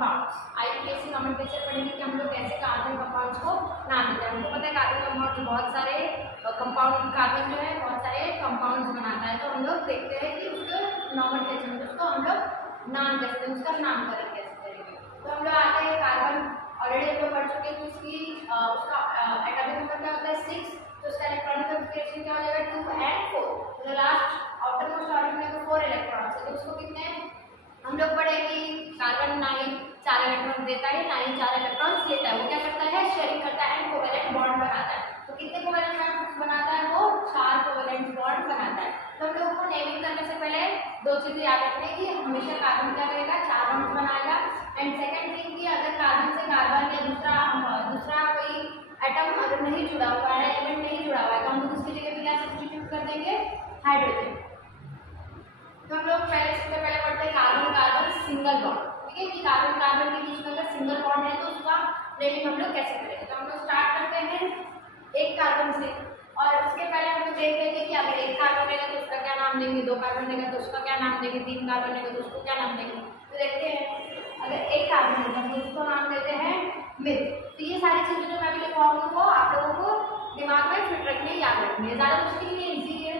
Compounds. आईयूपीएससी nomenclature पढ़ेंगे कि हम लोग कैसे कार्बन कंपाउंड्स को नाम देते हैं। हमको पता है कार्बन कंपाउंड बहुत सारे कंपाउंड, कार्बन जो है बहुत सारे कंपाउंड्स बनाता है, तो हम लोग देखते हैं कि उसको नोमेनक्लेचर में उसको हम लोग नाम कैसे दें, उसका नामकरण कैसे करेंगे। तो हम लोग आते हैं कार्बन, ऑलरेडी हम लोग पढ़ चुके हैं कि उसका एटॉमिक नंबर क्या होता है 6, तो उसका इलेक्ट्रॉनिक कॉन्फ़िगरेशन क्या हो जाएगा 2 and 4। तो लास्ट आउटर मोस्ट ऑर्बिट में तो 4 इलेक्ट्रॉन्स है, तो उसको कितने हम लोग पढ़े कि कार्बन 9 4 इलेक्ट्रॉन देता है, 9 4 इलेक्ट्रॉन्स लेता है। वो क्या करता है, शेयरिंग करता है, कोवेलेंट बॉन्ड बनाता है। तो कितने कोवेलेंट बॉन्ड बनाता है, वो 4 कोवेलेंट बॉन्ड बनाता है। तो हम लोग को नेमिंग करने से पहले दो चीजें याद रखनी है कि हमेशा कार्बन क्या करेगा, 4 बॉन्ड बनाएगा। एंड सेकंड थिंग कि अगर कार्बन से कार्बन या दूसरा कोई एटम अगर नहीं जुड़ा हुआ है, एलिमेंट नहीं जुड़ा हुआ है, तो हम लोग उसकी जगह पे क्या सब्स्टिट्यूट कर देंगे, हाइड्रोजन। तो हम लोग सबसे पहले पढ़ते हैं कार्बन कार्बन सिंगल बॉन्ड, ठीक है, कि कार्बन कार्बन के बीच में अगर सिंगल बॉन्ड है तो उसका नेमिंग हम लोग कैसे करेंगे। तो हम लोग स्टार्ट करते हैं एक कार्बन से, और उसके पहले हम लोग देख लेंगे कि अगर एक कार्बन रहेगा तो उसका क्या नाम देंगे, 2 कार्बन रहेगा तो उसका क्या नाम देंगे, 3 कार्बन रहेगा तो उसको क्या नाम देंगे। तो देखते हैं, अगर एक कार्बन है तो हम उसको नाम देते हैं मिथ। तो ये सारी चीजें जो मैं भी लिखवाऊंगी वो आप लोगों को दिमाग में फिट रखने, याद रखनी है, ज्यादा मुश्किल नहीं, इजी है।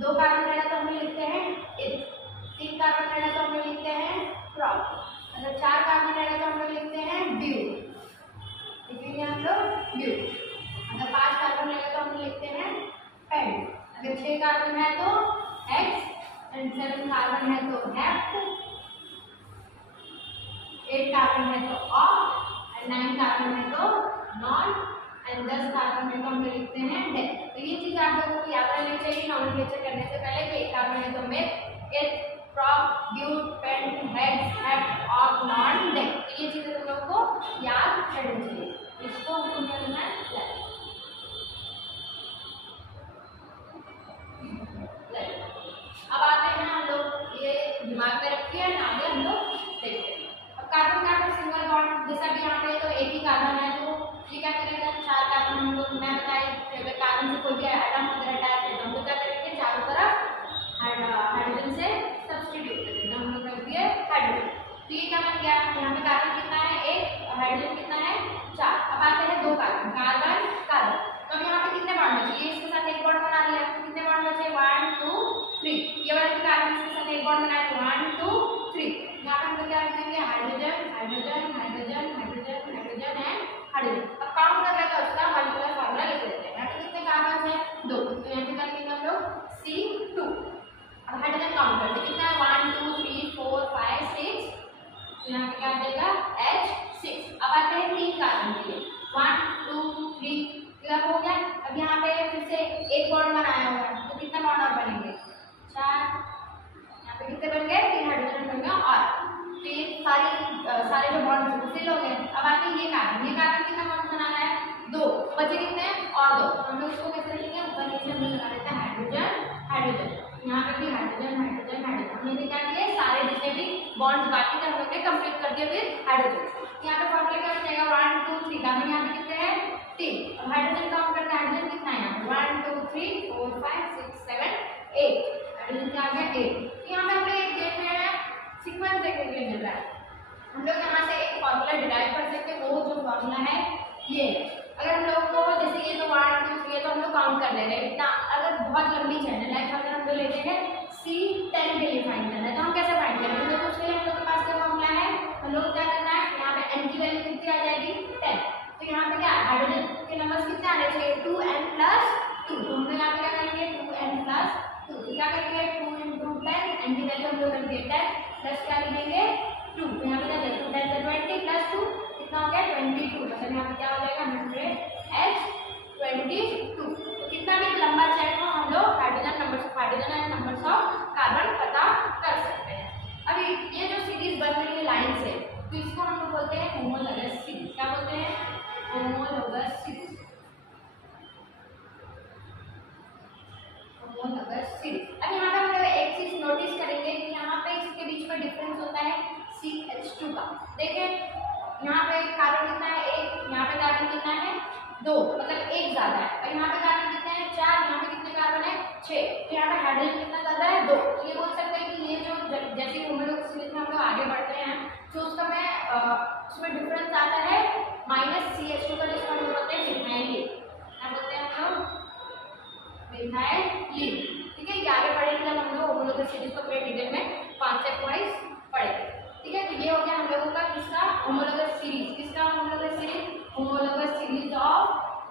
2 कार्बन रहेगा तो हम लिखते हैं इथ, 3 कार्बन रहेगा तो हम लोग लिखते हैं प्रॉप, अगर 4 कार्बन रहेगा तो हम लोग लिखते हैं ब्यू, लिखेंगे हम लोग ब्यू। अगर 5 कार्बन रहेगा तो हम लोग लिखते हैं पेंट, अगर 6 कार्बन है तो हेक्स, एंड 7 कार्बन है तो हेप्ट, 8 कार्बन है तो ऑक्ट, एंड 9 कार्बन है तो नॉन, एंड 10 कार्बन है तो हम लोग लिखते हैं डेथ। तो ये चीज आप लोगों को याद रहनी चाहिए नोमेनक्लेचर करने से पहले कि एक कार्बन है तो meth, eth, prop, but, pent, hex, hept, oct, non, dec. तो ये चीजें तुम लोग को याद रहनी चाहिए, इसको हमको करना है। अब आते हैं हम लोग, ये दिमाग में रखिए, आगे हम लोग देखते हैं। अब कार्बन कार्बन सिंगल बॉन्ड, जैसा भी यहाँ पे तो एक ही कार्बन है तो ये क्या करेगा, 4 कार्बन हम लोग, मैं बताई अगर कार्बन से कोई भी एटम अगर अटैच है तो हम लोग क्या करेंगे, चारों तरफ हाइड्रोजन से सब्स्टिट्यूट करेंगे, हम लोग रख दिए हाइड्रोजन। तो ये क्या बन गया, यहाँ पे कार्बन कितना है 1, हाइड्रोजन कितना है 4। अब आते हैं 2 कार्बन, कार्बन कार्बन, तो अब यहाँ पे कितने बॉन्ड बचे, ये इसके साथ एक बॉन्ड बना लिया, तो कितने बॉन्ड बचे 1 2 3, ये वाला भी कार्बन इसके साथ एक बॉन्ड बनाया तो 1 2 3। यहाँ पे हम लोग क्या रखेंगे, hydrogen hydrogen hydrogen hydrogen hydrogen and hydrogen. अब काउंट कर लेते हैं, उसका मॉलिक्यूलर फार्मूला लिख देते हैं। यहाँ पे कितने कार्बन है 2, तो यहाँ पे क्या लिखेंगे हम लोग C2। अब हाइड्रोजन काउंट करते हैं, कितना है 1 2 3 4 5 6, तो यहाँ पे क्या आ जाएगा H6। अब आते हैं 3 कार्बन के लिए, 1 2 3, क्लियर हो गया। अब यहाँ पे फिर से एक बॉन्ड बनाया हुआ है, तो कितने बॉन्ड और बनेंगे 4, यहाँ पे कितने बन गए 3 हाइड्रोजन बन गया, और फिर सारे जो बॉन्ड फिल हो गए। अब आते हैं ये कार्बन कितना बॉन्ड बनाना है 2, बचे कितने और 2, हम लोग इसको कैसे लिखेंगे, ऊपर नीचे हम लोग लगा देते हैं हाइड्रोजन हाइड्रोजन, यहाँ पे भी हाइड्रोजन हाइड्रोजन हाइड्रोजन। हमने क्या किया, सारे जितने भी बॉन्ड्स बाकी थे हम लोग ने कंप्लीट कर दिए विद हाइड्रोजन। यहाँ पे फॉर्मूला क्या हो जाएगा 1 2 3, कार्बन यहाँ पे कितने हैं 3, अब हाइड्रोजन काउंट करते हैं, हाइड्रोजन कितना है 1 2 3 4 5 6 7 8, हाइड्रोजन क्या आ गया 8। यहाँ पे हम लोग एक देख रहे हैं सीक्वेंस देखने के लिए मिल रहा है, हम लोग यहाँ से एक फॉर्मूला डिराइव कर सकते हैं, वो जो फॉर्मूला है ये। अगर हम लोग को जैसे ये तो 1 2 3 तो हम लोग काउंट कर ले रहे हैं इतना, अगर बहुत लंबी चैन है लाइक अगर हम लोग लेते हैं C10 के लिए फाइंड करना है तो हम कैसे फाइंड करेंगे, तो उसके लिए हम लोग के पास क्या फॉर्मूला है, हम लोग क्या करना है, यहाँ पे n की वैल्यू कितनी आ जाएगी 10, तो यहाँ पे क्या हाइड्रोजन के नंबर्स कितने आने चाहिए 2n+2, तो हम लोग यहाँ पे क्या करेंगे 2n+2, तो क्या करेंगे 2 × 10, n की वैल्यू हम लोग कर दिए 10 प्लस क्या लिखेंगे 2, तो यहाँ पे क्या 2 10 20 + 2 कितना हो गया 22, मतलब यहाँ पे क्या हो जाएगा 100H22। तो कितना भी लंबा चैन हो हम लोग hydrogen and numbers of carbon पता कर सकते हैं। अभी ये जो सीरीज बन रही है लाइन से, तो इसको हम लोग बोलते हैं होमोलोगस सीरीज। क्या बोलते हैं, होमोलोगस सीरीज, होमोलोगस सीरीज। अब यहाँ पे हम लोग एक चीज नोटिस करेंगे कि यहाँ पे इसके बीच में डिफरेंस होता है CH2 का। देखें यहाँ पे कार्बन कितना है 1, यहाँ पे कार्बन कितना है 2, मतलब 1 ज्यादा है, और यहाँ पे कार्बन कितना है 4, यहाँ पे कितने कार्बन है 6, तो यहाँ पे हाइड्रोजन कितना ज्यादा है 2। तो ये बोल सकते हैं कि ये जो जैसे होमोलोगस सीरीज में हम लोग आगे बढ़ते हैं तो उसका मैं उसमें डिफरेंस आता है -CH2 का, जिसको हम बोलते हैं मिथाइल। क्या बोलते हैं हम लोग? मिथाइल। ठीक है, ये आगे पढ़ेंगे जब हम लोग होमोलोगस सीरीज को पूरे डिटेल में कॉन्सेप्ट वाइज पढ़ेंगे। ठीक है, तो ये हो गया हम लोगों का किसका? Homologous series. किसका homologous series? Homologous series of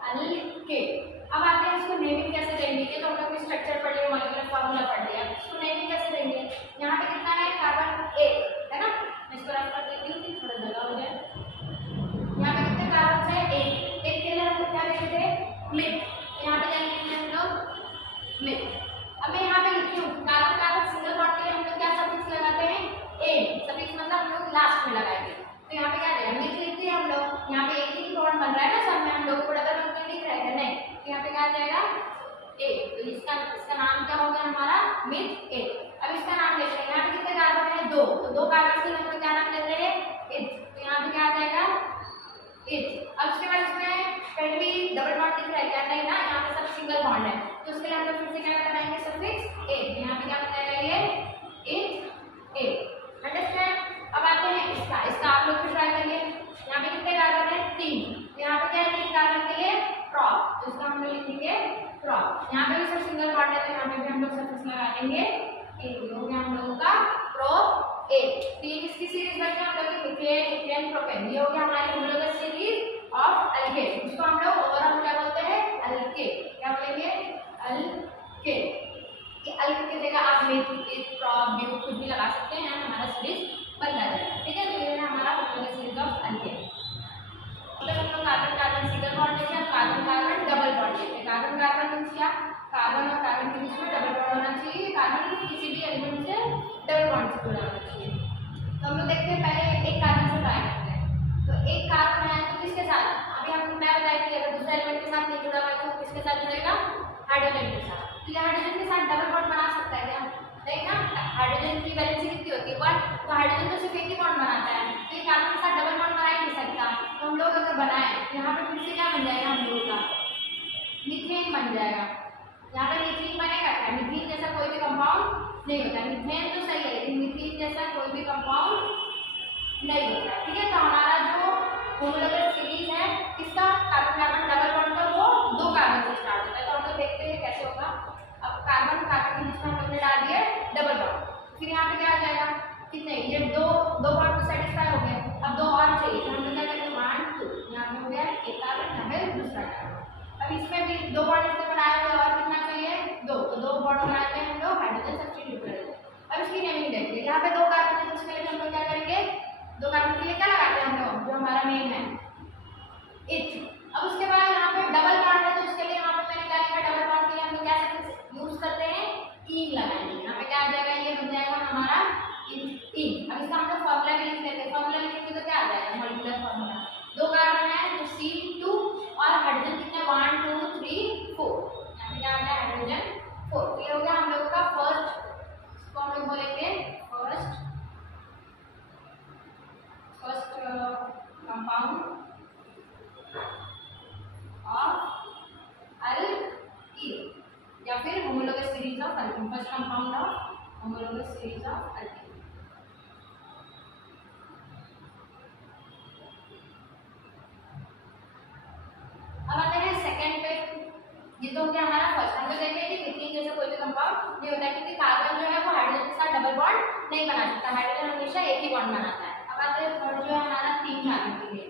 alkane. अब आते हैं इसको नेमिंग कैसे देंगे। ये तो हम लोग स्ट्रक्चर पढ़ लिया, मॉलिक्यूलर फार्मूला पढ़ लिया, इसको नेमिंग कैसे देंगे? यहाँ पे कितना है? कार्बन 1 है ना, मैं इसको रख कर देती हूँ कि थोड़ा जगह हो जाए। यहाँ पे कितने कार्बन है? 1 के लिए हम क्या लिखते थे? मिथ। यहाँ पे क्या लिखेंगे हम लोग? मिथ। अब मैं यहाँ पे लिखती हूँ कार्बन कार्बन सिंगल बॉन्ड के लिए हम लोग क्या सफिक्स लगाते हैं? ए। सफिक्स मतलब हम लोग लास्ट में लगाएंगे। तो यहाँ पे क्या जाएगा? मिथ लिखते हैं हम लोग। यहाँ पे एक ही बॉन्ड बन रहा है ना सब में, हम लोग को डबल बॉन्ड नहीं लिख रहे थे, नहीं। तो यहाँ पे क्या जाएगा? ए। तो इसका नाम क्या होगा हमारा? मिथ ए। अब इसका नाम लेते हैं। यहाँ पे कितने कार्बन है? 2। तो 2 कार्बन से हम लोग क्या नाम लेते हैं? इथ। तो यहाँ पे क्या आ जाएगा? इथ। अब उसके बाद इसमें कहीं भी डबल बॉन्ड दिख रहा है क्या? नहीं ना, यहाँ पे सब सिंगल बॉन्ड है। तो उसके लिए हम लोग फिर से क्या लगाएंगे? सफिक्स ए। यहाँ पे क्या बताएगा? ये इथ ए। अंडरस्टैंड? अब आते हैं इसका आप लोग भी ट्राई करिए। यहाँ पे कितने कार्बन है? 3। यहाँ पे क्या है? 3 कार्बन के लिए प्रॉप, तो इसका हम लोग लिखेंगे प्रॉप। यहाँ पे भी सब सिंगल बॉन्ड है, तो यहाँ पे भी हम लोग सफिक्स लगा देंगे ए। हो गया हम लोगों का प्रोप ए। तो ये किसकी सीरीज बन गई? हम लोग की मीथेन, इथेन, प्रोपेन। ये हो गया हमारी होमोलोगस सीरीज ऑफ एल्केन। इसको हम लोग ओवरऑल क्या बोलते हैं? एल्केन। क्या बोलेंगे? एल्केन। ये एल्केन की जगह आप मिथ, प्रॉप, ब्यू कुछ भी लगा सकते हैं, हमारा सीरीज बन जाएगा। ठीक है, तो ये है हमारा होमोलोगस सीरीज ऑफ एल्केन। मतलब हम लोग कार्बन कार्बन सिंगल बॉन्ड लेते हैं, कार्बन कार्बन डबल बॉन्ड लेते हैं। कार्बन कार्बन मींस क्या? कार्बन और कार्बन के बीच में डबल बॉन्ड होना चाहिए। कार्बन किसी भी एलिमेंट से डबल बॉन्ड से जुड़ा होना चाहिए। तो हम लोग देखते हैं पहले एक कार्बन से ट्राई करते हैं। तो एक कार्बन है तो किसके साथ? अभी हम मैं बताया कि अगर दूसरे एलिमेंट के साथ नहीं जुड़ा हुआ है तो किसके साथ जुड़ेगा? हाइड्रोजन के साथ। तो ये हाइड्रोजन के साथ डबल बॉन्ड बना सकता है क्या? नहीं ना, हाइड्रोजन की वैलेंसी कितनी होती है? 1। तो हाइड्रोजन तो सिर्फ एक ही बॉन्ड बनाता है, तो ये कार्बन के साथ डबल बॉन्ड बना ही नहीं सकता। तो हम लोग अगर बनाए तो यहाँ पे फिर से क्या बन जाएगा हम लोगों का? मीथेन बन जाएगा। यहाँ पे मीथेन बनेगा क्या? मीथेन जैसा कोई भी कंपाउंड नहीं होता। मीथेन तो सही है, लेकिन मीथेन जैसा कोई भी कंपाउंड नहीं होता। ठीक है, तो हमारा जो होमोलोगस सीरीज है किसका? कार्बन कार्बन डबल बॉन्ड का, वो 2 कार्बन से स्टार्ट होता है। तो हम लोग देखते हैं कैसे होगा। अब कार्बन कार्बन के बीच में हम लोग ने डाल दिया डबल बॉन्ड, फिर यहाँ पे क्या आ जाएगा? कितने? ये दो बॉन्ड तो सेटिस्फाई हो गए। अब 2 और चाहिए, तो हम लोग क्या करेंगे? 1 2। यहाँ पे हो गया एक कार्बन, यहाँ पे दूसरा कार्बन। अब इसमें भी 2 बॉन्ड इसमें बनाए हुए, और कितना चाहिए? 2। तो 2 बॉन्ड बनाते हैं हम लोग, हाइड्रोजन सब्स्टिट्यूट कर देते हैं। अब इसकी नेमिंग देखते हैं। यहाँ पे 2 कार्बन है, उसके लिए हम लोग क्या करेंगे? 2 कार्बन के लिए क्या लगाते हैं हम लोग? जो हमारा नेम है इथ। अब उसके बाद यहाँ पे डबल बॉन्ड है, तो उसके लिए यहाँ पे मैंने क्या लिखा? डबल बॉन्ड के लिए हम लोग क्या यूज करते हैं? ईन लगाएंगे। यहाँ पे क्या आ जाएगा? ये बन जाएगा हमारा ईन। अब इसका हम लोग फॉर्मूला भी लिख लेते हैं। फॉर्मूला लिखेंगे तो क्या आ जाएगा? Molecular formula. 2 कार्बन है तो C2 और हाइड्रोजन कितने? 1 2 3 4। यहाँ पे क्या आ गया? हाइड्रोजन 4। ये हो गया हम लोगों का फर्स्ट, इसको हम लोग बोलेंगे फर्स्ट कंपाउंड ऑफ एल्कीन, या फिर homologous series of alkene. First compound of homologous series of alkene. अब आते हैं सेकंड पे। ये तो हो गया हमारा फर्स्ट। हम लोग देखते हैं कि मीथेन जैसा कोई भी कंपाउंड नहीं होता है, क्योंकि कार्बन जो है वो हाइड्रोजन के साथ डबल बॉन्ड नहीं बना सकता। हाइड्रोजन हमेशा एक ही बॉन्ड बनाता है। अब आते हैं थर्ड जो है हमारा 3 कार्बन के लिए।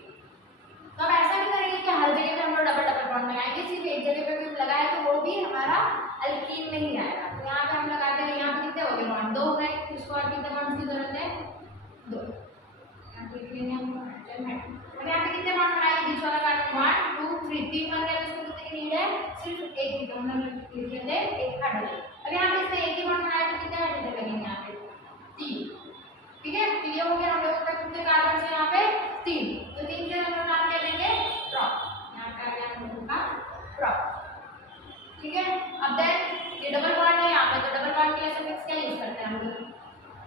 तो अब ऐसा भी करेंगे कि हर जगह पे हम लोग डबल डबल बॉन्ड लगाएंगे, सिर्फ एक जगह पे भी लगाए तो वो भी हमारा एल्कीन में ही आएगा। तो यहाँ पे हम लगाते हैं, यहाँ पे कितने हो गए बॉन्ड? 2 हो गए। इसको और कितने बॉन्ड की जरूरत है? 2। यहाँ पे लिखेंगे हम हाइड्रोजन। अब यहाँ पे कितने बॉन्ड बनाए? बीच वाला कार्बन 1 2 3 3 बन गया। इसको कितने की नीड है? सिर्फ एक ही। तो हम लोग लिख देते हैं एक हाइड्रोजन। अब यहाँ पे इसने एक ही बॉन्ड बनाया तो कितने हाइड्रोजन लगेंगे? यहाँ पे 3। ठीक है, तो ये हो गया हम लोगों का कितने कार्बन है? यहाँ पे 3। तो 3 के हम लोग नाम क्या लेंगे? प्रॉप। यहाँ पे आ गया हम लोगों का प्रॉप। ठीक है, अब देन ये डबल बॉन्ड है यहाँ पे, तो डबल बॉन्ड के लिए सफिक्स क्या यूज करते हैं हम लोग?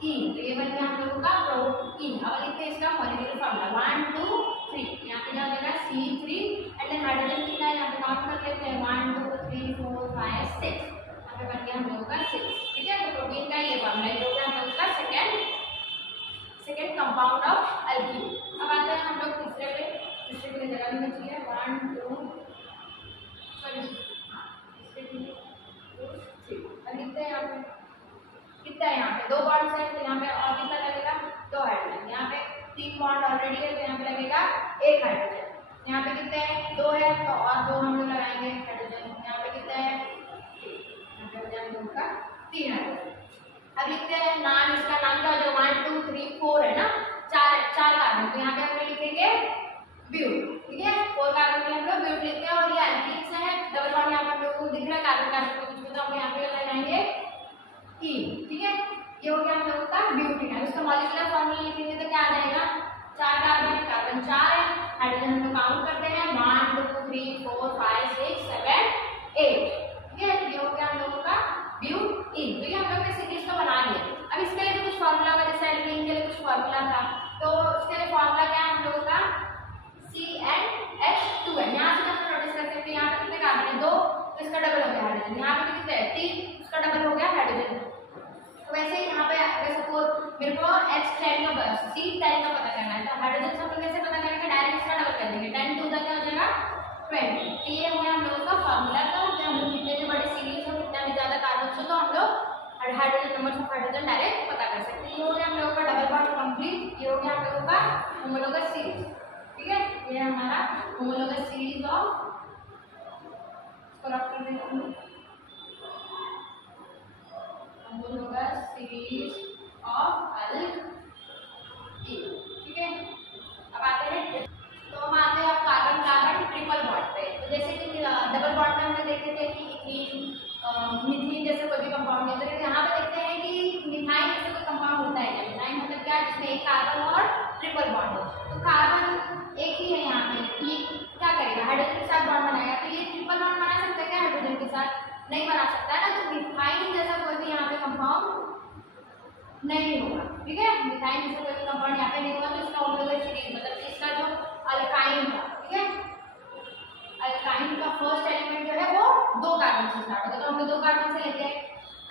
ईन। तो ये बन गया हम लोगों का प्रोटीन। अब लिखते हैं इसका मॉलिक्यूलर फार्मूला 1 2 3। यहाँ पे क्या हो जाएगा? C3 एंड देन हाइड्रोजन कितना है? यहाँ पे काउंट कर लेते हैं 1 2 3 4 5 6। यहाँ पे बन गया हम लोगों का 6। ठीक है, तो प्रोटीन का ये फार्मूला। ये हो गया हम लोगों का second second compound of alkene. अब आते हैं हम लोग तीसरे पे, तीसरे के लिए जगह नहीं बची है, 1 2 सॉरी तीसरे के लिए 2 3। अब लिखते हैं यहाँ पे कितना है, यहाँ पे 2 बॉन्ड्स है तो यहाँ पे और कितना लगेगा 2 हाइड्रोजन। यहाँ पे 3 बॉन्ड ऑलरेडी है तो यहाँ पे लगेगा 1 हाइड्रोजन। यहाँ पे कितने हैं 2 है तो और 2 हम लोग लगाएंगे हाइड्रोजन। यहाँ पे कितना है 3, हाइड्रोजन 2 का 3 हाइड्रोजन। अब लिखते हैं नाम, इसका नाम क्या हो जाएगा 1 2 3 4 है ना, 4 कार्बन, तो यहाँ पे हम लिखेंगे ब्यूट। ठीक है 4 कार्बन के हम लोग ब्यूट लिखते हैं और ये एल्कीन से है, डबल बॉन्ड यहाँ पे हम लोग को दिख रहा है कार्बन कार्बन के बीच में, तो हम यहाँ पे लगाएंगे ईन। ठीक है ये हो गया हम लोगों का ब्यूटीन। अब इसका मॉलिक्यूलर फॉर्मूला लिखेंगे तो क्या आ जाएगा, 4 कार्बन, कार्बन 4 है, हाइड्रोजन हम लोग काउंट करते हैं 1 2 3 4 5 6 7 8। ठीक है ये हो गया हम लोगों का ब्यूटीन। तो ये हम लोग ने सीरीज तो बना लिया। अब इसके लिए भी कुछ फॉर्मूला का, जैसे एल्कीन के लिए कुछ फॉर्मूला था, तो इसके लिए फॉर्मूला क्या है हम लोगों का CnH2 है। यहाँ से हम नोटिस कर सकते हैं यहाँ पे कितने कार्बन है 2, तो इसका डबल हो गया हाइड्रोजन। यहाँ पे कितने हैं 3, उसका डबल हो गया हाइड्रोजन। तो वैसे ही यहाँ पे अगर सपोज मेरे को H10 का C10 का पता करना है तो हाइड्रोजन से हम लोग कैसे पता करेंगे, डायरेक्ट इसका डबल कर देंगे, 10 2 क्या हो जाएगा 20। तो ये हो गया हम लोगों का फॉर्मूला का, कि हम लोग जितने भी बड़े सीरीज हो कितना भी ज्यादा कार्बन हो तो हम लोग hydrogen number of hydrogen direct पता कर सकते हैं। ये हो गया हम लोगों का डबल बॉन्ड कंप्लीट। ये हो गया हम लोगों का होमोलोगस सीरीज। ठीक है ये है हमारा होमोलोगस सीरीज ऑफ, इसको रख कर देते हैं होमोलोगस सीरीज ऑफ एल्कीन। ठीक है अब आते हैं, तो हम आते हैं अब कार्बन कार्बन ट्रिपल बॉन्ड पे। तो जैसे कि डबल बॉन्ड में हमने देखे थे कि इथीन मीथेन जैसे कोई भी कंपाउंड होता है, यहाँ पे देखते हैं कि मिथाइल जैसे कोई कंपाउंड होता है क्या, मिथाइल मतलब क्या, जिसमें एक कार्बन और ट्रिपल बॉन्ड हो। तो कार्बन एक ही है यहाँ पे, ये क्या करेगा हाइड्रोजन के साथ बॉन्ड बनाएगा, तो ये ट्रिपल बॉन्ड बना सकता है क्या हाइड्रोजन के साथ, नहीं बना सकता है ना। तो मिथाइल जैसा कोई भी यहाँ पे कंपाउंड नहीं होगा। ठीक है मिथाइल जैसा कोई भी कंपाउंड यहाँ पे नहीं होगा, तो इसका होमोलोगस सीरीज मतलब इसका जो अल्काइन था, ठीक है अल्काइन का फर्स्ट एलिमेंट जो है वो 2 कार्बन से स्टार्ट होगा, तो हम लोग 2 कार्बन से लेते हैं।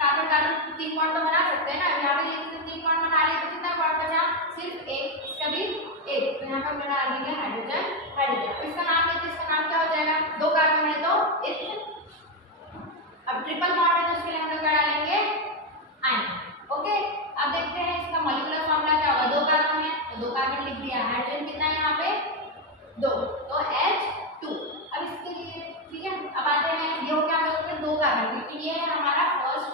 कार्बन कार्बन 3 बॉन्ड तो बना सकते हैं ना, यहाँ पे ये 3 बॉन्ड बना रहे हैं तो कितना बॉन्ड बचा, सिर्फ एक, इसका भी एक, तो यहाँ पे हम बना देंगे हाइड्रोजन हाइड्रोजन। इसका नाम देते हैं, इसका नाम क्या हो जाएगा, 2 कार्बन है तो इथेन। अब ट्रिपल बॉन्ड है तो उसके लिए हम लोग क्या डालेंगे आयन। ओके अब देखते हैं इसका मॉलिक्यूलर फॉर्मूला क्या होगा, 2 कार्बन है तो 2 कार्बन लिख दिया, हाइड्रोजन कितना है यहाँ पे 2, तो H2। अब इसके लिए ठीक है अब आते हैं, ये हो गया हम लोग के 2 कार्बन, क्योंकि ये है हमारा first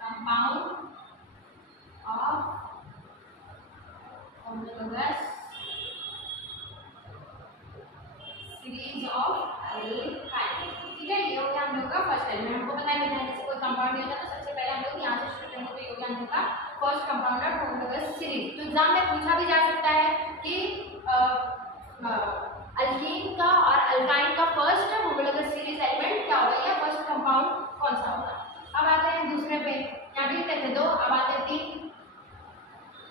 compound of homologous series of alkyne. ठीक है ये हो गया हम लोग का फर्स्ट एलिमेंट। हमको पता है मिथाइल जैसे कोई कंपाउंड नहीं होता, तो सबसे पहले हम लोग यहाँ से शुरू करेंगे, तो ये हो गया हम लोग का first compound of homologous series. तो एग्जाम में पूछा भी जा सकता है कि अल्कीन का और अल्काइन का फर्स्ट होमोलोगस सीरीज एलिमेंट क्या होगा या फर्स्ट कंपाउंड कौन सा होगा। अब आते हैं दूसरे पे, यहाँ भी कहते हैं 2, अब आते हैं 3।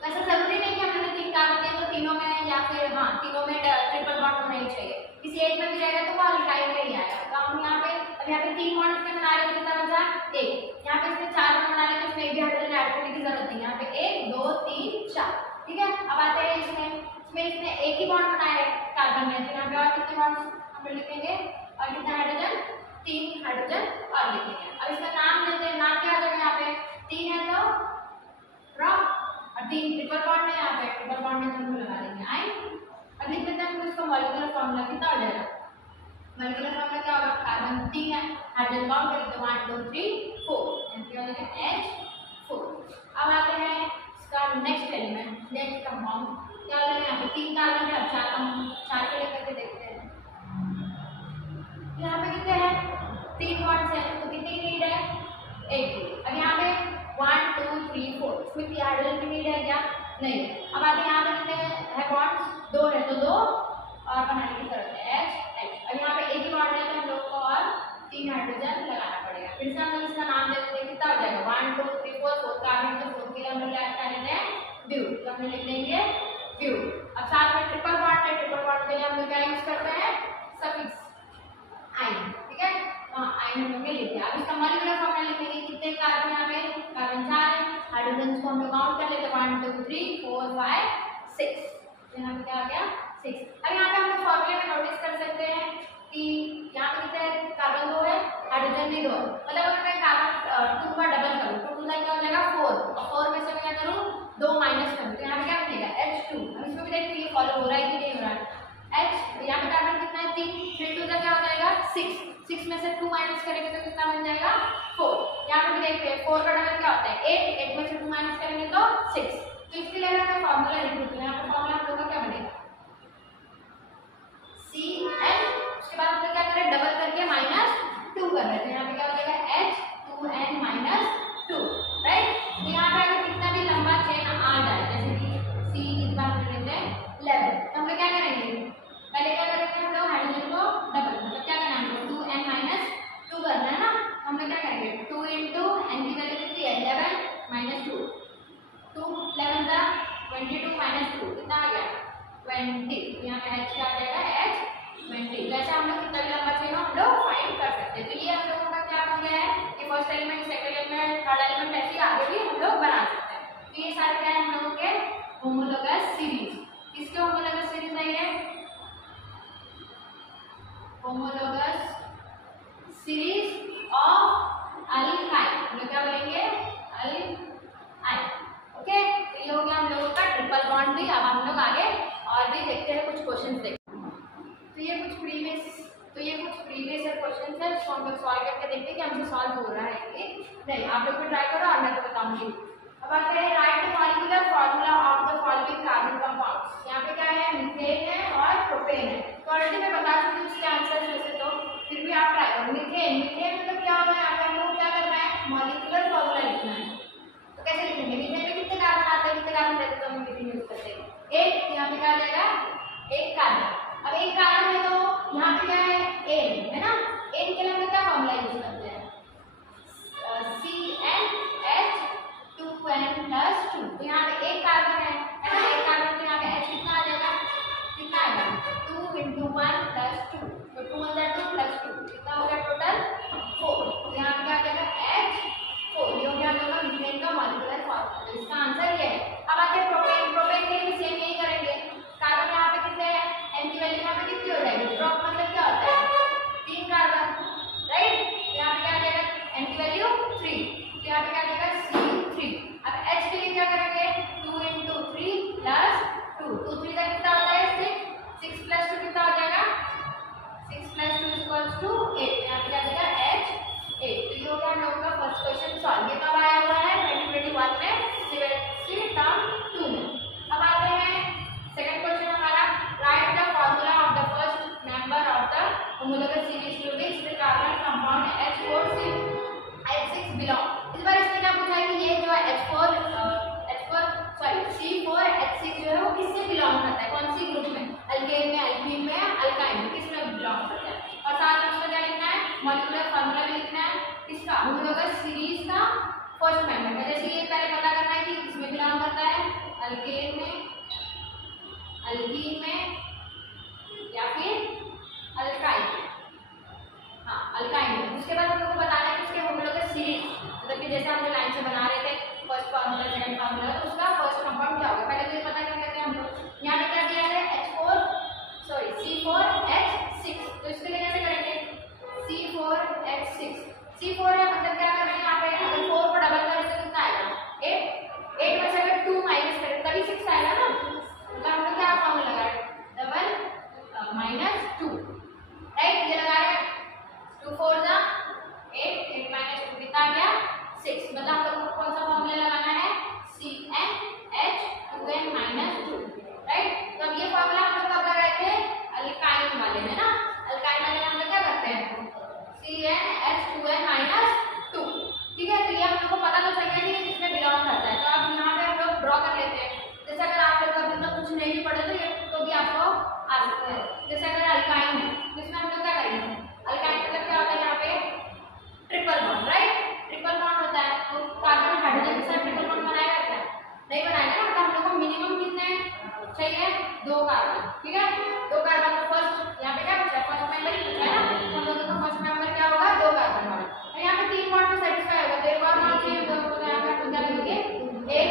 वैसे जरूरी नहीं कि हमने 3 कार्बन दिए तो तीनों में या फिर हाँ तीनों में ट्रिपल बॉन्ड होना ही चाहिए, किसी एक में भी रहेगा तो वो अल्काइन में ही आएगा। तो हम यहाँ पे अब यहाँ पे 3 बॉन्ड इसमें बना रहे हैं, कितना बचा 1, यहाँ पे इसमें 4 बॉन्ड बना रहे हैं तो इसमें एक भी हाइड्रोजन ऐड करने की जरूरत नहीं, यहाँ पे 1 2 3 4। ठीक है अब आते हैं इसमें इसने एक ही बॉन्ड बनाया है कार्बन में, तो यहाँ पे और कितने बॉन्ड हम लोग लिखेंगे और कितना हाइड्रोजन 3 हाइड्रोजन और लिखेंगे। अब इसका नाम देते हैं, नाम क्या आ जाएगा, यहाँ पे 3 है तो ड्रॉप और 3 ट्रिपल बॉन्ड है, यहाँ पे ट्रिपल बॉन्ड में हम लगा देंगे आयन। अब लिख देते हैं इसका मॉलिक्यूलर फॉर्मूला कितना हो जाएगा, मॉलिक्यूलर फॉर्मूला क्या होगा, कार्बन 3 है, हाइड्रोजन बॉन्ड करेंगे तो 1 2 3 4, क्या हो जाएगा H4। अब आते हैं इसका नेक्स्ट एलिमेंट, नेक्स्ट कंपाउंड क्या हो जाएगा, यहाँ पे 3 कार्बन है, 4 के लेकर के देखते हैं। यहाँ पे कितने हैं 3 बॉन्ड्स हैं, तो कितनी नीड है 1। अब यहाँ पे 1 2 3 4, इसमें हाइड्रोजन की नीड है क्या, नहीं। अब आते यहाँ पे कितने हैं बॉन्ड्स, 2 है तो 2 और बनाने की जरूरत है H। अब यहाँ पे एक ही बॉन्ड है तो हम लोग को और 3 हाइड्रोजन लगाना पड़ेगा। फिर से हम लोग इसका नाम दे देते हैं, कितना हो जाएगा 1 2 3 4 कार्बन, तो 4 के लिए हम लोग क्या लेते हैं ब्यूट, तो हम लिख देंगे ब्यूट। अब साथ में ट्रिपल बॉन्ड है, ट्रिपल बॉन्ड के लिए हम लोग क्या यूज करते हैं सफिक्स आयन। ठीक है आयन हम लोग लिख दिया। अब इसका मॉलिक्यूलर फॉर्मूला लिखेंगे, कितने कार्बन यहाँ पे कार्बन 4 है, हाइड्रोजन को हम लोग काउंट कर लेते हैं 1 2 3 4 5 6। यहाँ पे क्या आ गया 6। अब यहाँ पे हम लोग फॉर्मूले में नोटिस कर सकते हैं कि यहाँ पे कितने कार्बन 2 है, हाइड्रोजन भी 2 है। मतलब अगर मैं कार्बन 2 का डबल करूँ तो 2 क्या हो जाएगा 4, और 4 में से मैं क्या करूँ 2 माइनस करूँ तो यहाँ पे क्या बनेगा H2। अब इसमें भी देखिए ये फॉलो हो रहा है कि नहीं हो रहा है। H यहाँ पे कार्बन कितना है 3, 3 2 क्या हो जाएगा 6, 6 में से 2 माइनस करेंगे तो कितना बन जाएगा 4। यहाँ पे भी देखते हैं 4 का डबल क्या होता है 8, 8 में से 2 माइनस करेंगे तो 6। तो इसके लिए अगर मैं फॉर्मूला लिख दूँ तो यहाँ पे फॉर्मूला हम लोग का क्या बनेगा CN, उसके बाद हम लोग क्या करें डबल करके -2 कर रहे हैं। यहाँ पे क्या हो जाएगा H2N -2, राइट। तो यहाँ पे अगर कितना भी लंबा चेन आ जाए जैसे कि C इस बार हम लेते हैं 11, तो हम लोग क्या करेंगे पहले क्या करेंगे हम लोग हाइड्रोजन को डबल मतलब क्या करना है हमको 2N -2 करना है ना। हम लोग क्या करेंगे 2 into N की वैल्यू कितनी है 11 -2, 2 11 जा 22 -2 कितना आ गया 20। यहाँ पे H क्या आ जाएगा H20। जैसे हम लोग कितना भी लंबा चेन हम लोग फाइंड कर सकते हैं। तो ये हम लोगों का क्या हो गया है कि first element, second element, third element ऐसे आगे भी हम लोग बना सकते हैं। तो ये सारे क्या है हम लोगों के होमोलोगस सीरीज। किसके होमोलोगस सीरीज है ये होमोलोगस सीरीज ऑफ अल्काइल। हम लोग क्या बोलेंगे अल्काइल। ओके, तो ये हो गया हम लोगों का ट्रिपल बॉन्ड भी। अब हम लोग आगे और भी देखते हैं कुछ क्वेश्चंस देखते हैं। तो ये कुछ प्रीवियस क्वेश्चंस है जिसको हम लोग सॉल्व करके देखते हैं कि हमसे सॉल्व हो रहा है कि नहीं। आप लोग भी ट्राई करो और मैं तो बताऊंगी। अब आते हैं write the molecular formula of the following carbon compounds. यहाँ पे क्या है मीथेन है और प्रोपेन है। तो ऑलरेडी मैं बता चुकी हूँ उसके आंसर वैसे, तो फिर भी आप ट्राई करो। मीथेन मतलब क्या होगा यहाँ पे हम लोग क्या करना है मॉलिक्यूलर फार्मूला लिखना है। तो कैसे लिखेंगे मीथेन में कितने कार्बन आते हैं, कितने कार्बन रहते हैं तो हम मीथेन यूज करते हैं एक। यहाँ पे क्या आ जाएगा एक कार्बन। अब एक कार्बन है तो यहाँ पे क्या है एन है ना। एन के लिए हम क्या फॉर्मूला यूज करते हैं CnH2n+2। तो यहाँ पे एक कार्बन है ना, एक कार्बन तो यहाँ पे H कितना आ जाएगा, कितना आएगा 2 × 1 + 2, तो 2 × 2 + 2 कितना हो गया टोटल 4। तो यहाँ पे क्या आ जाएगा H4। ये हो गया हम लोग का मीथेन का मॉलिक्यूलर फार्मूला। तो इसका आंसर ये है। अब आगे प्रोपेन, प्रोपेन के लिए भी सेम यही करेंगे। कार्बन यहाँ पे कितने हैं N की वैल्यू यहाँ पे कितनी हो जाएगी ड्रॉप मतलब क्या होता है 3 कार्बन, राइट। यहाँ पे क्या आ जाएगा N की वैल्यू 3, तो यहाँ पे क्या आ जाएगा C3। अब H के लिए क्या करेंगे 2 × 3 + 2, 2 3 का कितना होता है 6, 6 + 2 कितना हो जाएगा 6 + 2 = 8। यहाँ पे क्या आ जाएगा H8। तो ये हो गया हम लोगों का फर्स्ट क्वेश्चन सॉल्व। ये कब आया हुआ है 2021 में CBSE टर्म 2 में। अब आते हैं सेकंड क्वेश्चन हमारा write the formula of the first member of the homologous series to which the carbon compound H6 belong. इस बार इसमें क्या पूछा है कि ये जो है C4H6 जो है वो किससे बिलोंग करता है, कौन सी ग्रुप में, अल्केन में, एल्कीन में, अल्काइन में, किस में बिलोंग करता है। और साथ में उसका क्या लिखना है मॉलिक्यूलर फार्मूला भी लिखना है किसका होमोलोगस सीरीज का फर्स्ट मेंबर का। जैसे ये पहले पता करना है कि किसमें बिलोंग करता है अल्केन में, अल्कीन में या फिर अल्काइन में। हाँ अल्काइन में। उसके बाद हम लोग को बताना है कि उसके होमोलोगस सीरीज मतलब कि जैसे हम जो लाइन से बना रहे थे फर्स्ट फार्मूला सेकंड फार्मूला, तो उसका फर्स्ट कंपाउंड क्या होगा पहले तो ये पता कर लेते हैं हम लोग। यहाँ पे क्या दिया है C4H6। तो इसके लिए कैसे करेंगे C4H6, C4 है मतलब क्या कर रहे हैं यहाँ पे अगर 4 को डबल करें तो कितना आएगा 8, 8 में से अगर 2 माइनस करें तभी 6 आएगा ना। तो हम लोग क्या फॉर्मूला लगा रहे डबल -2, राइट। ये लगा रहे 2 4 जा 8, 8 - 2 कितना आ गया 6। मतलब हम लोग को कौन सा फॉर्मूला लगाना है CnH2n -2, राइट। तो अब ये फॉर्मूला हम लोग कब लगाए थे अल्काइन वाले में ना। अल्काइन वाले में हम लोग क्या करते हैं CnH2n -2, ठीक है। तो ये हम लोग को पता तो चल गया कि किसमें बिलोंग करता है। तो अब यहाँ पे हम लोग ड्रॉ कर लेते हैं। जैसे अगर आप लोग अभी तक कुछ नहीं भी पढ़े तो ये तो भी आपको आ सकता है। जैसे अगर अल्काइन है तो इसमें हम लोग क्या करेंगे अल्काइन मतलब क्या होता है यहाँ पे triple bond, right. Triple bond होता है तो कार्बन हाइड्रोजन के साथ ट्रिपल बॉन्ड बनाएगा क्या नहीं बनाएगा ना। मतलब हम लोग को मिनिमम कितने चाहिए 2 कार्बन, ठीक है। 2 कार्बन तो फर्स्ट यहाँ पे क्या पूछा है फर्स्ट मेंबर ही पूछा है ना। तो हम लोगों का फर्स्ट मेंबर क्या होगा 2 कार्बन वाला। और यहाँ पे 3 बॉन्ड तो सेटिस्फाई होगा, 1 और बॉन्ड चाहिए तो यहाँ पे हम क्या लिखेंगे 1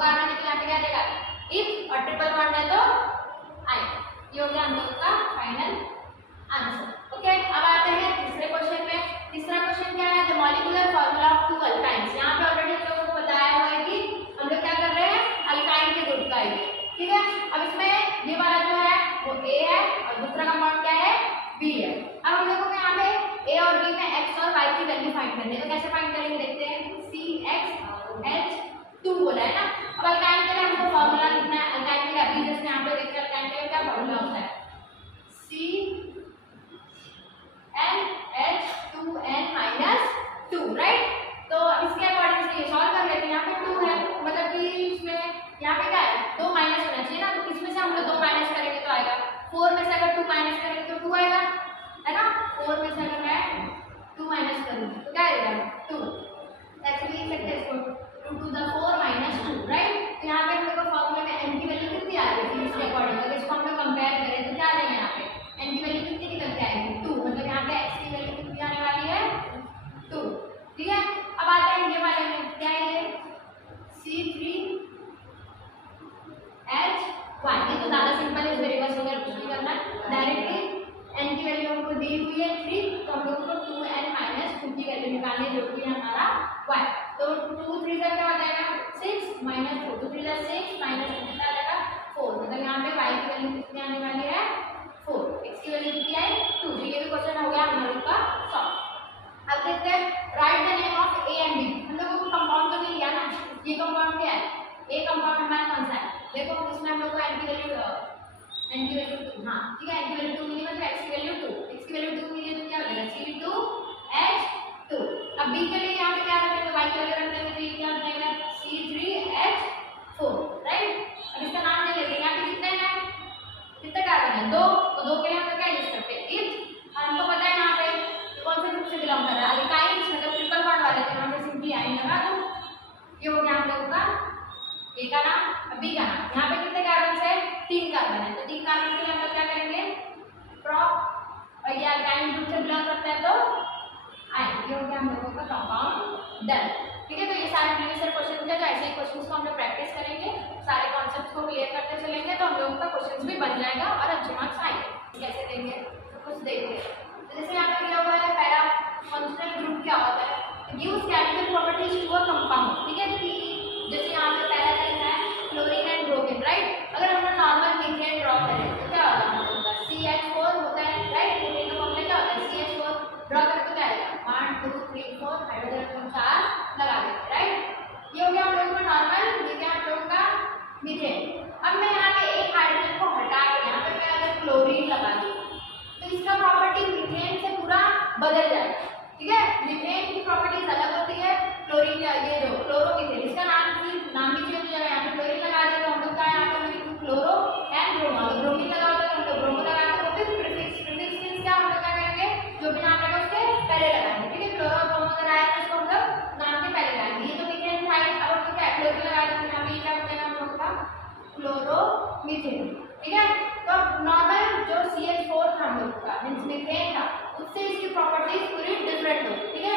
कार्बन है तो यहाँ पे क्या आ जाएगा इफ, और ट्रिपल बॉन्ड है तो आई। ये हो गया हम लोग का फाइनल आंसर। ओके, अब आते हैं तीसरे क्वेश्चन में। तीसरा क्वेश्चन क्या है, the molecular formula of two alkynes. यहाँ पे ऑलरेडी हम लोगों को बताया हुआ है कि हम लोग क्या कर रहे हैं, अल्काइन के ग्रुप का है, ठीक है। अब इसमें ये वाला जो है वो ए है और दूसरा कंपाउंड क्या है, बी है। अब हम लोगों को यहाँ पे ए और बी में एक्स और वाई की वैल्यू फाइंड करनी है, तो कैसे फाइंड करेंगे देखते हैं। CxH2 बोला है ना। अब अल्काइन के लिए हमको फार्मूला लिखना है। अल्काइन के लिए अभी जैसे यहाँ पे देखते हैं अल्काइन के लिए क्या फार्मूला होता है, CnH2n-2, राइट। तो इसके अकॉर्डिंग से ये सॉल्व कर लेते हैं। यहाँ पे 2 है, मतलब कि इसमें यहाँ पे क्या है, 2 माइनस होना चाहिए ना, तो किसमें से हम लोग 2 माइनस करेंगे तो आएगा 4 में से। अगर 2 माइनस करेंगे तो 2 आएगा, है ना। 4 में से अगर मैं 2 माइनस करूँगी तो क्या आएगा 2। ऐसे भी लिख सकते हैं इसको 2 to the 4 - 2, राइट। तो यहाँ पे हम लोग को फॉर्मूले में n की वैल्यू कितनी आ रही है, इसके अकॉर्डिंग अगर इसको हम लोग कंपेयर करें तो क्या आ जाएगा, यहाँ पे n की वैल्यू कितनी निकल के आएगी 2, मतलब यहाँ पे x की वैल्यू कितनी आने वाली है 2, ठीक है। अब आते हैं ये वाले में, क्या है ये C3H1। ये तो ज्यादा सिंपल है, इसमें रिवर्स वगैरह कुछ नहीं करना, डायरेक्टली n की वैल्यू हमको दी हुई है 3, तो हम लोग को 2n - 2 की वैल्यू निकालनी है, जो कि हमारा y। तो 2 3 से क्या हो जाएगा 6 - 4, 2 3 6 - 2 कितना आ जाएगा 4, मतलब यहाँ पे y की वैल्यू कितनी आने वाली है 4, x की वैल्यू कितनी आई 2। तो ये भी क्वेश्चन हो गया हम लोग का सॉल्व। अब देखते हैं write the name of A and B. हम लोगों को कंपाउंड तो मिल गया ना, ये कंपाउंड क्या है, ए कंपाउंड हमारा कौन सा है, देखो इसमें हम लोग को n की वैल्यू 2, हाँ ठीक है, n की वैल्यू 2 मिली, मतलब x की वैल्यू 2, x की वैल्यू 2 मिली तो क्या हो जाएगा C2H2। अब b के लिए यहाँ पे क्या रखेंगे, y की वैल्यू रख देंगे तो ये क्या हो जाएगा C3H4, राइट। अब इसका नाम ले लेते हैं, यहाँ पे कितने हैं, कितने कार्बन है 2, तो 2 के लिए हम लोग क्या यूज करते हैं इफ। हमको पता है यहाँ पे कौन से ग्रुप से बिलोंग कर रहा है, अल्काइंस, मतलब ट्रिपल बॉन्ड वाले, तो यहाँ पे सिंपली आइन लगा दो। ये हो गया हम लोगों का ए का नाम, बी का नाम। यहाँ पे कितने कार्बन है 3 कार्बन है, तो 3 कार्बन के लिए हम लोग क्या करेंगे प्रॉप, और ये अल्काइन ग्रुप से बिलोंग करता है तो आइन। ये हो गया हम लोगों का कंपाउंड डन, ठीक है। तो ये सारे प्रीवियस ईयर क्वेश्चन थे, तो ऐसे ही क्वेश्चंस को हम लोग प्रैक्टिस करेंगे, सारे कॉन्सेप्ट्स को क्लियर करते चलेंगे, तो हम लोगों का क्वेश्चंस भी बन जाएगा और अच्छे मार्क्स आएंगे। कैसे देंगे तो कुछ देखते हैं। तो जैसे यहाँ पे दिया हुआ है पहला फंक्शनल ग्रुप क्या होता है, gives chemical properties to a compound, ठीक है। जैसे यहाँ पे पहला लिखा है क्लोरीन एंड ब्रोमीन, राइट। अगर हम नॉर्मल मीथेन ड्रॉ करें तो क्या होगा हम लोगों का CH4 होता है, राइट। मीथेन का फॉर्मूला क्या होता है CH4, ड्रॉ करें तो क्या आएगा 1 2 3 4 हाइड्रोजन 4 लगा देते, राइट। ये हो गया हम लोगों का नॉर्मल, ये क्या हम लोगों का मीथेन। अब मैं यहाँ पे एक हाइड्रोजन को हटा के यहाँ पे मैं अगर क्लोरीन लगा दूँ तो इसका प्रॉपर्टी मीथेन से पूरा बदल जाएगा, ठीक है। मीथेन की प्रॉपर्टीज अलग होती है, क्लोरीन ये जो क्लोरोमीथेन, इसका नाम भी चेंज हो जाएगा। यहाँ पे क्लोरीन लगा दिया तो हम लोग का यहाँ पे क्लोरो एंड ब्रोमो, ब्रोमीन लगा होता है तो हम लोग ब्रोमो लगा देते, तो फिर प्रीफिक्स क्या हम लोग क्या करेंगे, जो भी नाम रहेगा उसके पहले लगाएंगे, ठीक है। क्लोरो ब्रोमो अगर आया तो उसको हम लोग नाम के पहले लगाएंगे। ये तो मीथेन था, अब हम लोग क्या क्लोरीन लगा देते हैं, यहाँ पे क्या हो जाएगा हम लोग का क्लोरोमीथेन, ठीक है। तो नॉर्मल जो CH4 था हम लोग का मींस मीथेन था, उससे इसकी प्रॉपर्टीज पूरी डिफरेंट हो, ठीक है।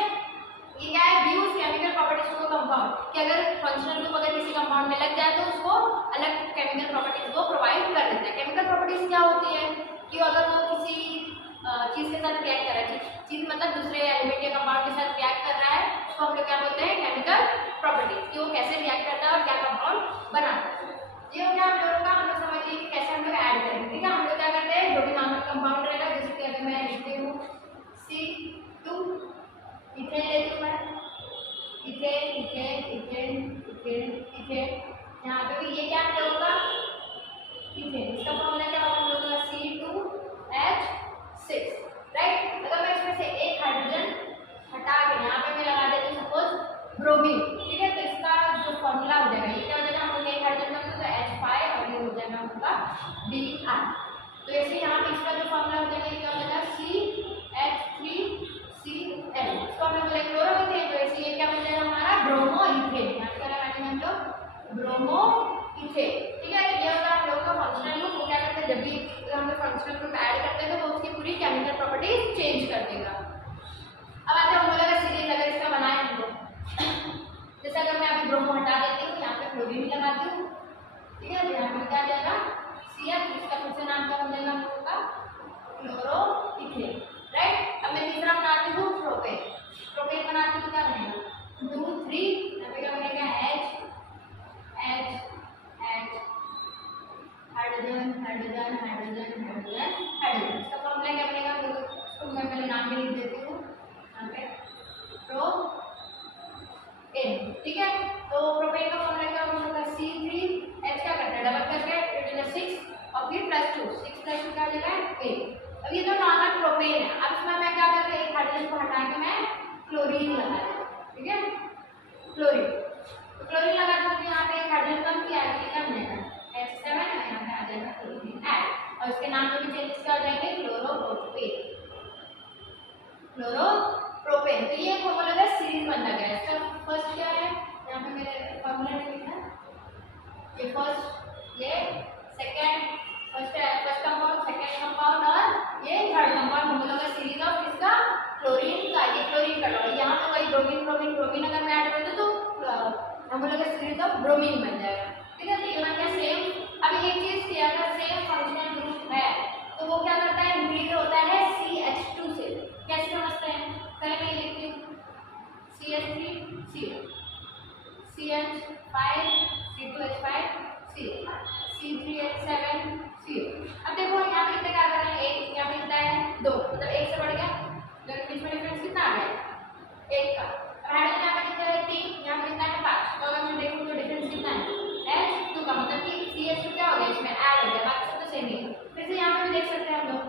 ये क्या है gives chemical properties to compound, कि अगर फंक्शनल ग्रुप अगर किसी कंपाउंड में लग जाए तो उसको अलग केमिकल प्रॉपर्टीज को प्रोवाइड कर देता है। केमिकल प्रॉपर्टीज क्या होती है कि अगर वो किसी चीज के साथ रिएक्ट कर रहा है, चीज मतलब दूसरे एलिमेंट या कंपाउंड के साथ रिएक्ट कर रहा है, उसको हम लोग क्या बोलते हैं केमिकल प्रॉपर्टीज, कि वो कैसे रिएक्ट करता है और क्या कंपाउंड बनाता है। ये हो गया हम लोगों का, हम लोग समझिए कि कैसे हम लोग ऐड करेंगे, ठीक है। हम लोग क्या करते हैं जो भी नॉर्मल कंपाउंड रहेगा, जैसे कि अगर मैं लिखती हूँ C2 इथेन लेती हूँ मैं, ethane ethane ethane ethane ethane, यहाँ पे भी ये क्या हम लोगों का इथेन, इसका फॉर्मूला क्या होगा हम लोगों का C2H6, राइट। अगर मैं इसमें से एक हाइड्रोजन हटा के यहाँ पे मैं लगा देती हूँ सपोज ब्रोमीन, ठीक है, तो इसका जो फॉर्मूला हो जाएगा ये क्या हो जाएगा, हम लोग एक हाइड्रोजन में तो H5 और ये हो जाएगा उनका Br। तो ऐसे यहाँ पे इसका जो फॉर्मूला हो जाएगा ये क्या हो जाएगा CH3Cl, इसको हम लोग बोले क्लोरोमीथेन, तो ऐसे ये क्या बन जाएगा हमारा ब्रोमोइथेन, यहाँ पे लगाएंगे हम लोग ब्रोमोइथेन, ठीक है। ये होगा हम लोगों का फंक्शनल ग्रुप। वो क्या करते हैं जब भी हम लोग फंक्शनल ग्रुप ऐड करते हैं तो वो उसकी पूरी केमिकल प्रॉपर्टीज चेंज कर देगा। अब आते हैं हम लोग सीरीज, अगर इसका बनाए हम लोग, जैसे अगर मैं अभी ब्रोमो हटा देती हूँ, यहाँ पे क्लोरीन लगा क्यों, ठीक है। यहाँ पे क्या आ जाएगा CH, इसका फिर से नाम क्या हो जाएगा हम लोगों का क्लोरोइथेन, राइट। अब मैं तीसरा बनाती हूँ प्रोपेन। प्रोपेन बनाती हूँ तो क्या बनेगा 2 3, यहाँ पे क्या बनेगा H H H, hydrogen hydrogen hydrogen hydrogen hydrogen. इसका फॉर्मूला क्या बनेगा तो मैं पहले नाम भी लिख देती हूँ यहाँ पे प्रोपेन, ठीक है। तो प्रोपेन का फॉर्मूला क्या होगा C3H, क्या करता है डबल करके 6 और फिर +2, 6 + 2 क्या हो जाएगा 8। अब ये तो नॉर्मल प्रोपेन है। अब इसमें मैं क्या कर रही हूँ एक हाइड्रोजन को हटा के मैं क्लोरीन लगा रही हूँ, ठीक है। क्लोरीन, तो क्लोरीन लगा दूँ यहाँ पे एक हाइड्रोजन कम किया है क्या बनेगा H7 और यहाँ पे आ जाएगा क्लोरीन ऐड, और इसके नाम में भी चेंजेस क्या हो जाएंगे क्लोरोप्रोपेन, क्लोरोप्रोपेन। तो ये फॉर्मूला का सीरीज बनता गया है। इसका फर्स्ट क्या है यहाँ पे मेरे फॉर्मूला में लिखा है, ये फर्स्ट, ये second, first compound, second compound और ये थर्ड कंपाउंड, हम लोग का सीरीज ऑफ इसका क्लोरीन का, ये क्लोरीन का और यहाँ पे वही ब्रोमीन ब्रोमीन ब्रोमीन अगर मैं ऐड कर दूं तो हम लोग का सीरीज ऑफ ब्रोमीन बन जाएगा, ठीक है। तो ये बन गया सेम। अब एक चीज थी, अगर सेम फंक्शनल ग्रुप है तो वो क्या करता है इंक्रीज होता है CH2 से। कैसे समझते हैं, पहले मैं लिखती हूँ CH3 CH5 C2H5 C3H7 C। अब देखो यहाँ पे कितने कार्बन है, एक, यहाँ पे कितना है 2, मतलब एक से बढ़ गया, दोनों बीच में डिफरेंस कितना आ गया 1 का। हाइड्रोजन यहाँ पे कितना है 3, यहाँ पे कितना है 5, तो अगर मैं देखूँ तो डिफरेंस कितना है H2 का, मतलब कि CH2 क्या हो गया इसमें ऐड हो गया, बाकी सब तो सेम ही है। फिर से यहाँ पे भी देख सकते हैं हम लोग,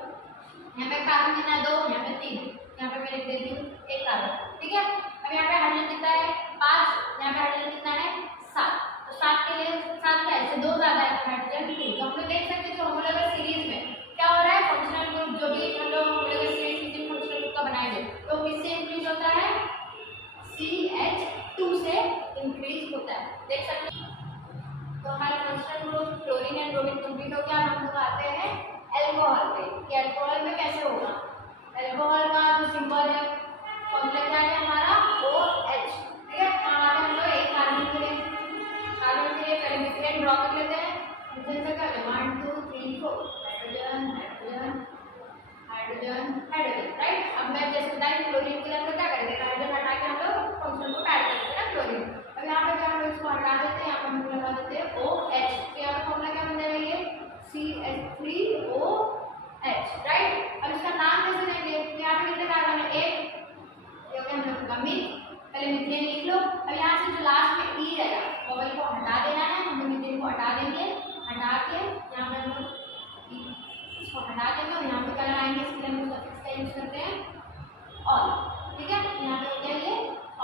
यहाँ पे कार्बन कितना है 2, यहाँ पे 3, यहाँ पे मैं लिख देती हूँ 1 कार्बन, ठीक है। अब यहाँ पे हाइड्रोजन कितना है 5, यहाँ पे हाइड्रोजन कितना है 7, तो 7 के लिए 7 क्या है इससे 2 ज्यादा है हाइड्रोजन 2। तो हम लोग देख सकते हैं जो हम लोग सीरीज में क्या हो रहा है फंक्शनल ग्रुप जो भी हम लोग सीरीज किसी फंक्शनल ग्रुप का बनाएंगे तो किससे इंक्रीज होता है CH2 से इंक्रीज होता है, देख सकते हैं। तो हमारा functional group chlorine and bromine complete हो गया। हम लोग आते हैं अल्कोहल पे कि अल्कोहल में कैसे होगा। अल्कोहल का जो सिंबल है फॉर्मूला क्या है हमारा OH, ठीक है। हमारे हम लोग एक कार्बन के लिए पहले मिथेन ड्रॉ कर लेते हैं। मिथेन से क्या है 1 2 3 4 hydrogen hydrogen hydrogen hydrogen, right. अब मैं जैसे बताया क्लोरीन के लिए हम लोग क्या करेंगे हाइड्रोजन हटा के हम लोग फंक्शनल ग्रुप ऐड कर देते हैं क्लोरीन। अब यहाँ पे क्या हम लोग इसको हटा देते हैं, यहाँ पे हम लोग लगा देते हैं OH, तो यहाँ पे फॉर्मूला क्या बन जाएगा ये CH3OH, राइट। अब इसका नाम कैसे देंगे, तो यहाँ पे कितने कार्बन है 1, ये हो गया हम लोग का मीथ, पहले मीथेन लिख लो। अब यहाँ से जो लास्ट में E रहेगा वही को हटा देना है, हम लोग मीथेन को हटा देंगे, हटा के यहाँ पे हम लोग इसको हटा देंगे और यहाँ पे क्या लगाएंगे इसके लिए हम लोग सफिक्स का यूज करते हैं ऑल, ठीक है। यहाँ पे हो गया ये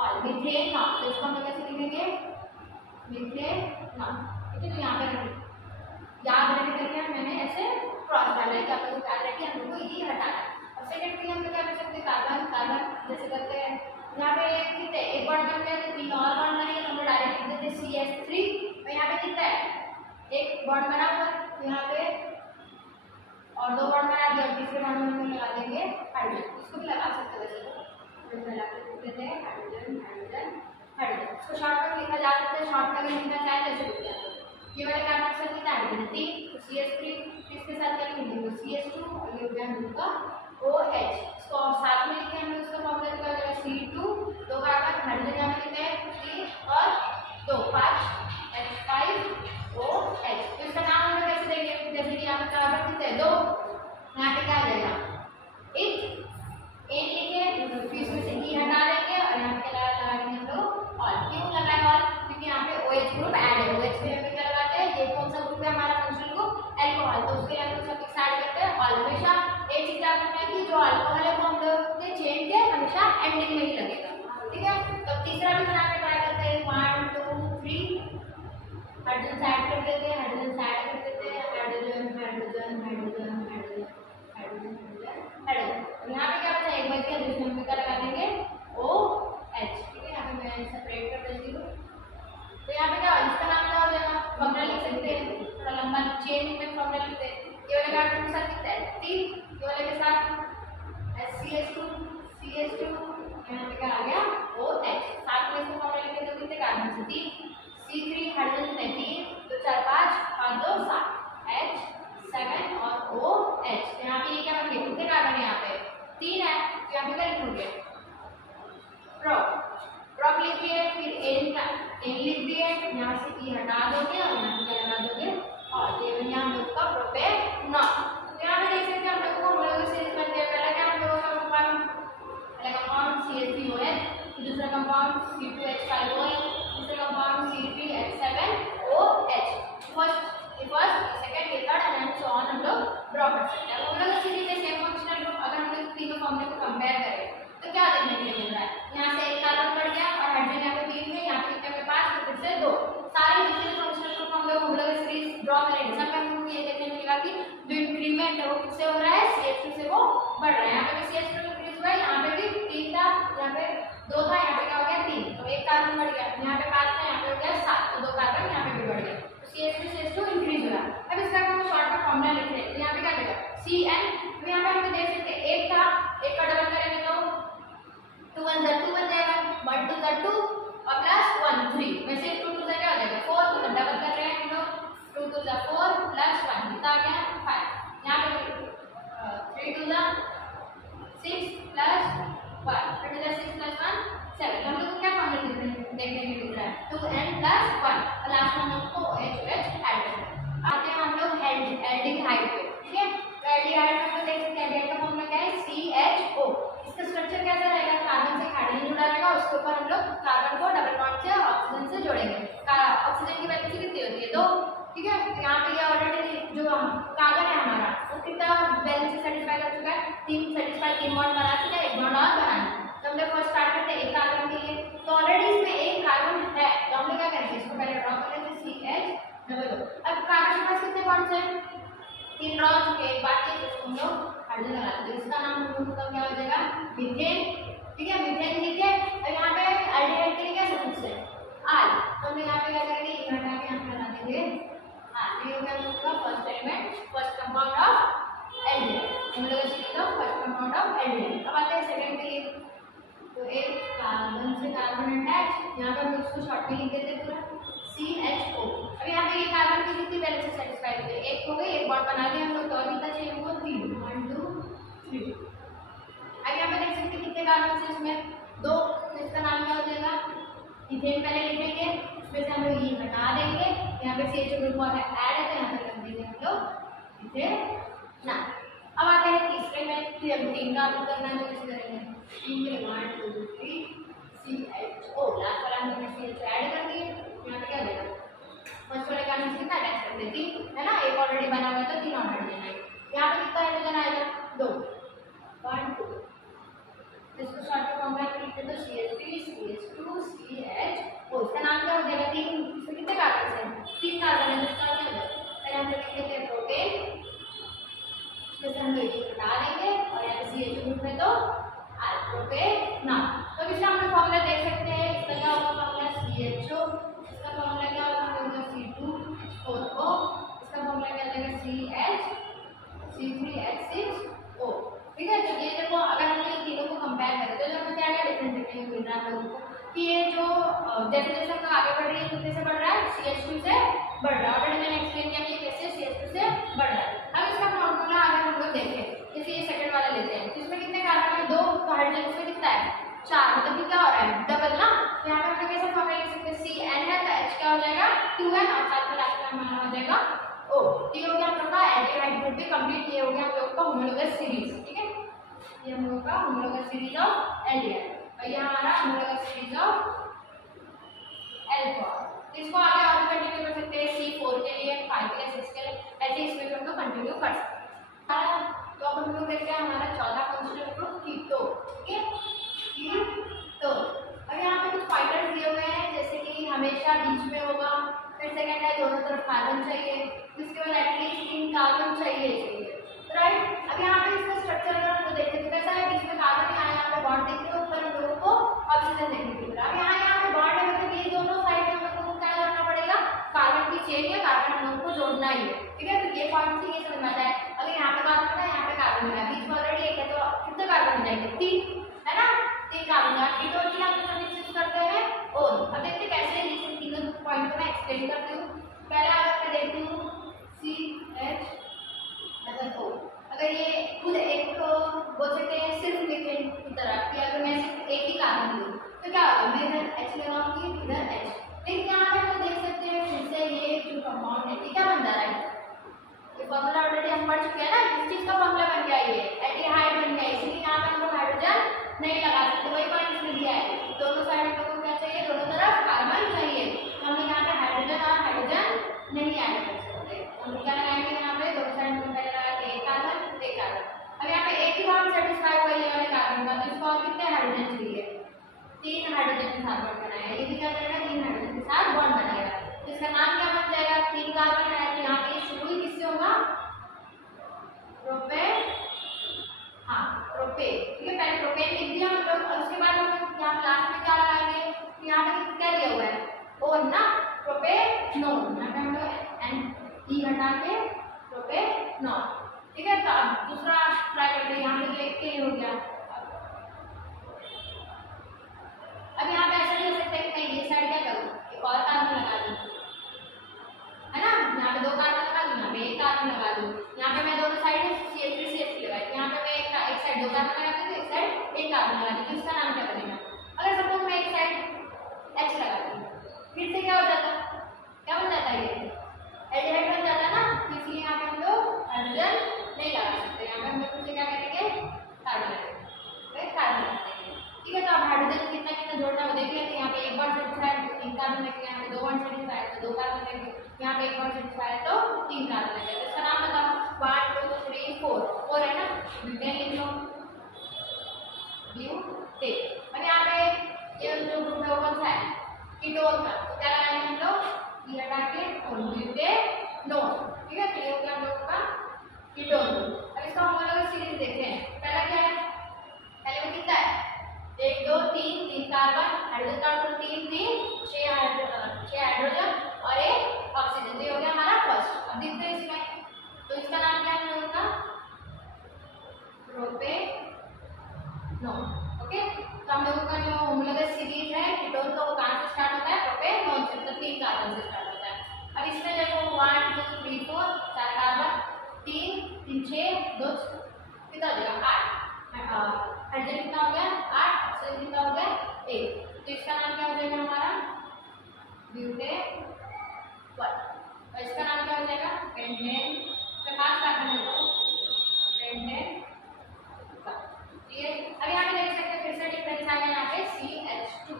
ऑल मीथेन नाम, तो इसको हम लोग कैसे लिखेंगे मीथेन नाम, ठीक है। तो यहाँ पे याद रखने करके मैंने ऐसे क्रॉस डाला है कि आप लोग याद रखिए हम लोग को E हटाना है। अब सेकंड पे हम लोग क्या कर सकते हैं कार्बन कार्बन जैसे करते हैं, यहाँ पे कितने एक बॉन्ड बन गया तो 3 और बॉन्ड बनेंगे, हम लोग डायरेक्ट लिख देते हैं CH3 और यहाँ पे कितना है एक बॉन्ड बना हुआ, यहाँ पे और 2 बॉन्ड बना दिया और तीसरे बॉन्ड में हम लगा देंगे हाइड्रोजन, इसको भी लगा सकते हैं वैसे तो पहला लिख देते हैं हाइड्रोजन हाइड्रोजन हाइड्रोजन। इसको शॉर्ट में लिखा जा सकता है, शॉर्ट में लिखना चाहे जैसे लिख दिया। ये वाले कार्बन से कितना हाइड्रोजन 3, तो CH3 इसके साथ क्या लिखेंगे CH2 और ये हो गया हम लोग का OH, इसको और साथ में लिखे हम लोग इसका फॉर्मूला क्या हो जाएगा C2, 2 कार्बन हाइड्रोजन यहाँ पे लिखा है 3 और 2 5 H5OH। तो इसका नाम हम लोग कैसे देंगे, जैसे कि यहाँ पे कार्बन कितने हैं 2, यहाँ पे क्या आ जाएगा एक लिखे, फिर इसमें से E हटा देंगे और यहाँ पे क्या लगा देंगे हम लोग और, क्यों लगाए और क्योंकि यहाँ पे OH ग्रुप ऐड है, OH में हम क्या लगाते हैं ये कौन सा ग्रुप है हमारा फंक्शनल ग्रुप अल्कोहल, तो उसके लिए हम लोग सफिक्स ऐड करते हैं और हमेशा एक चीज याद रखना है कि जो अल्कोहल है वो हम लोग के चेन के हमेशा एंडिंग में ही लगेगा, ठीक है। तो तीसरा भी बनाने ट्राई करते हैं 1 2 3 हाइड्रोजन ऐड कर देते हैं, हाइड्रोजन ऐड कर देते हैं hydrogen hydrogen hydrogen hydrogen hydrogen hydrogen. और यहाँ पे क्या बचा एक बच गया जिसमें हम क्या लगा देंगे OH, ठीक है। यहाँ पे मैं सेपरेट कर देती हूँ, तो यहाँ पे क्या इसका नाम क्या हो जाएगा फॉर्मूला लिख सकते हैं, थोड़ा लंबा चेन में फॉर्मूला लिखते हैं। ये वाले कार्बन के साथ कितना है 3, ये वाले के साथ CH2 यहाँ पे क्या आ गया OH, साथ में इसको फॉर्मूला लिखें तो कितने कार्बन से 3, C3 हाइड्रोजन 3 किससे हो रहा है, CH2 से वो बढ़ रहा है। यहाँ पे भी CH2 इंक्रीज हुआ है, यहाँ पे भी 3 था, यहाँ पे 2 था, यहाँ पे क्या हो गया 3, तो 1 कार्बन बढ़ गया। यहाँ पे 5 था, यहाँ पे हो गया 7, तो 2 कार्बन यहाँ पे भी बढ़ गया, तो CH2 इंक्रीज हो रहा है। अब इसका हम शॉर्ट में फॉर्मूला लिख रहे हैं, तो यहाँ पे क्या देगा CN, तो यहाँ पे हम देख सकते हैं 1 था, 1 का डबल करेंगे तो 2 1 जा 2 बन जाएगा, 1 2 जा 2 और प्लस 1 3, वैसे 2 2 जा क्या हो जाएगा 4, तो डबल कर रहे हैं हम लोग, 2 2 जा 4 प्लस 1 कितना आ गया 5, यहाँ पे 3 2 जा 6 प्लस 1, 3 2 जा 6 प्लस 1 7, हम लोग क्या फॉर्मूला देखने के मिल रहा है 2n प्लस 1, और लास्ट में हम लोग को OH ऐड करना है। आते हैं हम लोग एल्डिहाइड पे, ठीक है, तो एल्डिहाइड में तो देख सकते हैं एल्डिहाइड का फॉर्मूला क्या है CHO। इसका स्ट्रक्चर कैसा रहेगा, कार्बन से हाइड्रोजन जुड़ा रहेगा, उसके ऊपर हम लोग कार्बन को डबल बॉन्ड से ऑक्सीजन से जोड़ेंगे। ऑक्सीजन की वैल्यू कितनी होती है 2, ठीक है, तो यहाँ पे ये ऑलरेडी जो कार्बन है हमारा वो कितना वैल्यू से सेटिस्फाई कर चुका है, 3 सेटिस्फाई 3 बॉन्ड बना चुका है, 1 बॉन्ड और बनाना। तो हम लोग फर्स्ट स्टार्ट करते हैं 1 कार्बन के लिए, तो ऑलरेडी इसमें 1 कार्बन है, तो हम लोग क्या करेंगे इसको पहले ड्रॉ करेंगे CH डबल। अब कार्बन के पास कितने बॉन्ड्स हैं 3 ड्रॉ चुके, एक बाकी है इसको हम लोग हाइड्रोजन लगा देंगे, इसका नाम हम लोग का क्या हो जाएगा मीथेन, ठीक है, मीथेन लिखे। और यहाँ पे एल्डिहाइड के लिए क्या सफिक्स है आल, तो हम यहाँ पे क्या करेंगे ये हटा के यहाँ पे लगा देंगे आल, ये हो गया हम लोग का first element, first compound of aldehyde, हम लोग इसे लिखा फर्स्ट कंपाउंड ऑफ एल्डिहाइड। अब आते हैं सेकंड के लिए, तो एक कार्बन से कार्बन अटैच, यहाँ पर हम इसको शॉर्ट में लिख देते हैं पूरा CHO। अब यहाँ पे ये कार्बन की कितनी वैल्यू से सेटिस्फाई होती है, 1 हो गई, 1 बॉन्ड बना लिया हम लोग, तो और कितना चाहिए हमको 3, 1 2 3। अब यहाँ पे देख सकते हैं कितने कार्बन है इसमें 2, तो इसका नाम क्या हो जाएगा इथेन पहले लिखेंगे, इसमें से हम लोग ये हटा देंगे, यहाँ पे CHO ग्रुप और ऐड है तो यहाँ पे कर देंगे हम लोग इथेन ना। अब आते हैं तीसरे में, फिर हम 3 का हम करना है तो कैसे करेंगे 3 के 1 2 3 CHO, लास्ट वाला हमने CHO ऐड कर दिए, यहाँ पे क्या देगा फर्स्ट वाले कार्बन कितना अटैच कर देती है ना, 1 ऑलरेडी बना हुआ है तो 3 और हाइड्रोजन आएगा, यहाँ पे कितना हाइड्रोजन आएगा 2 1 2, इसको शॉर्ट में फॉर्मूला लिखते तो CH3 CH2 CHO, इसका नाम क्या हो जाएगा 3, इसमें कितने कार्बन हैं 3 कार्बन है, इसका क्या होगा पहले हम लोग लिख देते हैं प्रोपेन, इसमें से हम लोग ये हटा देंगे और यहाँ पे CHO ग्रुप में तो प्रोपेन। तो इसका हम लोग फॉर्मूला देख सकते हैं, इसका क्या होगा फॉर्मूला CHO, इसका फॉर्मूला क्या होगा C2H4O, इसका फॉर्मूला क्या हो जाएगा C3H6O, ठीक है। तो ये देखो अगर हम इन तीनों को कंपेयर करें तो हमें क्या क्या डिफरेंस देखने को मिल रहा है हम लोगों को कि ये जो जैसे जैसे हम लोग आगे बढ़ रहे हैं कितने से बढ़ रहा है CH2 से बढ़ रहा है, ऑलरेडी मैंने एक्सप्लेन किया कि कैसे CH2 से बढ़ रहा है। अब इसका फॉर्मूला अगर हम लोग देखें, जैसे ये सेकंड वाला लेते हैं तो इसमें कितने कार्बन है 2, तो हाइड्रोजन इसमें कितना है 4, मतलब कि क्या हो रहा है डबल ना, तो यहाँ पे हम लोग कैसे फॉर्मूला लिख सकते हैं CN है तो H क्या हो जाएगा 2N और साथ में लास्ट में हमारा हो जाएगा O। ये हो गया हम लोग का एल्डिहाइड ग्रुप भी कंप्लीट, ये हो गया हम लोग का होमोलोगस सीरीज, ठीक है, ये हम लोग का होमोलोगस सीरीज ऑफ एल्डिहाइड और ये हमारा होमोलोगस सीरीज ऑफ एल्कोहल। इसको आगे और कंटिन्यू कर सकते हैं C4 के लिए, 5 के लिए, 6 के लिए, ऐसे इसमें हम लोग कंटिन्यू कर सकते हैं। तो अब हम लोग देखते हैं हमारा चौथा फंक्शनल ग्रुप कीटो, ठीक है, कीटो। अब यहाँ पे कुछ पॉइंटर्स दिए हुए हैं जैसे कि हमेशा बीच में होगा, फिर सेकंड है दोनों तरफ कार्बन चाहिए, इसके बाद एटलीस्ट 3 कार्बन चाहिए, राइट। अब यहाँ पे इसका स्ट्रक्चर अगर हम देखें तो कैसा है, बीच में कार्बन है, यहाँ पे बॉन्ड दिख रहे हैं, ऊपर हम लोगों को ऑक्सीजन देखने को मिल रहा है। अब यहाँ पे बॉन्ड है मतलब ये दोनों साइड में हम लोगों को क्या करना पड़ेगा, कार्बन की चेन या कार्बन हम लोगों को जोड़ना ही है, ठीक है। तो ये पॉइंट से ये समझ में आता है, अगर यहाँ पे कार्बन है यहाँ पे कार्बन है, बीच में ऑलरेडी एक है तो कितने कार्बन हो जाएंगे 3, है ना, 3 कार्बन का कीटोन की हम लोग करते हैं ओन। अब देखते हैं कैसे इन तीनों पॉइंट को मैं एक्सप्लेन करती हूँ। पहला अगर मैं देखती हूँ CHO, अगर ये खुद एक बोल सकते हैं सिर्फ मीथेन की तरह कि अगर मैं सिर्फ एक ही कार्बन लूँ तो क्या होगा, मैं इधर H लगाऊंगी इधर H, लेकिन यहाँ पे हम देख सकते हैं फिर से ये जो कंपाउंड है ये क्या बन जा रहा है, ये फॉर्मूला ऑलरेडी हम पढ़ चुके हैं ना, किस चीज का फॉर्मूला बन गया, ये एल्डिहाइड बन गया, इसलिए यहाँ पे हम लोग हाइड्रोजन नहीं लगा सकते, वही पॉइंट इसमें दिया है, दोनों साइड हम लोग को क्या चाहिए, दोनों तरफ कार्बन चाहिए, तो हम लोग यहाँ पे हाइड्रोजन और हाइड्रोजन नहीं ऐड कर सकते, हम लोग क्या लगाएंगे यहाँ पे दोनों साइड में पहले लगाते एक कार्बन एक कार्बन। अब यहाँ पे एक ही बॉन्ड सेटिस्फाई हुआ ये वाले कार्बन का, तो इसको और कितने हाइड्रोजन चाहिए, 3 हाइड्रोजन के साथ बॉन्ड बनाएगा, ये भी क्या करेगा 3 हाइड्रोजन के साथ बॉन्ड बनाएगा, तो इसका नाम क्या बन जाएगा, 3 कार्बन है तो यहाँ पे शुरू ही किससे होगा, प्रोपेन ई हटा के प्रोपेनॉल। ठीक है, तो अब दूसरा ट्राई करते हैं। यहाँ पे तो एक के हो गया। अब यहाँ पे ऐसा नहीं हो सकता कि मैं ये साइड क्या करूँ, एक और कार्बन लगा दूँ, है ना। यहाँ पे 2 कार्बन लगा दूँ, यहाँ पे 1 कार्बन लगा दूँ। यहाँ पे मैं दोनों साइड CH3 CH3 लगाई, यहाँ पे मैं एक साइड 2 कार्बन लगा दूँ, एक साइड 1 कार्बन लगा दूँ। तो इसका नाम क्या बनेगा? अगर सपोज मैं एक साइड H लगा दूँ, फिर से क्या हो जाता, क्या बन जाता है, ये एल्डिहाइड बन जाता ना। इसलिए यहाँ पे हम लोग हाइड्रोजन नहीं लगा सकते। यहाँ पे हम लोग फिर से क्या करेंगे, कार्बन लगाएंगे, कार्बन लगाएंगे। ठीक है, तो अब हाइड्रोजन कितना कितना जोड़ना है वो देख लेते हैं। यहाँ पे 1 बॉन्ड सेटिस्फाइड तो 3 कार्बन लगेंगे, यहाँ पे 2 बॉन्ड सेटिस्फाइड तो 2 कार्बन लगेंगे, यहाँ पे 1 बॉन्ड सेटिस्फाइड तो 3 कार्बन लगेंगे। तो इसका नाम बताओ, 1 2 3 4 4 है ना, ब्यूटेन लिख लो, ब्यूटेन। अब यहाँ पे ये जो ग्रुप है वो कौन सा है, कीटोन का। तो क्या लगाएंगे हम लोग, ये हटा के और ब्यूटेनोन। ठीक है, तो ये हो गया हम लोगों का कीटोन। अब इसका हम लोग सीरीज देखते हैं। पहला क्या है, पहले में कितना है, 1 2 3 कार्बन, हाइड्रोजन का 3 3 6 हाइड्रोजन और 1 ऑक्सीजन। तो ये हो गया हमारा फर्स्ट। अब देखते हैं इसमें, तो इसका नाम क्या है हम लोगों का, प्रोपेनॉन। ओके, तो हम लोगों का जो होमोलॉगस सीरीज है कीटोन का वो कहाँ से स्टार्ट होता है, प्रोपेनॉन से, तो 3 कार्बन से स्टार्ट होता है। अब इसमें देखो 1 2 3 4 4 कार्बन, 3 3 6 2 कितना हो जाएगा 8, हाइड्रोजन कितना हो गया 8, ऑक्सीजन कितना हो गया 1। तो इसका नाम क्या हो जाएगा हमारा, ब्यूटेन 1। और इसका नाम क्या हो जाएगा, पेंटेन। इसमें 5 कार्बन है तो पेंटेन। ठीक है, अब यहाँ पे देख सकते हैं फिर से डिफरेंस आ गया, यहाँ पे CH2।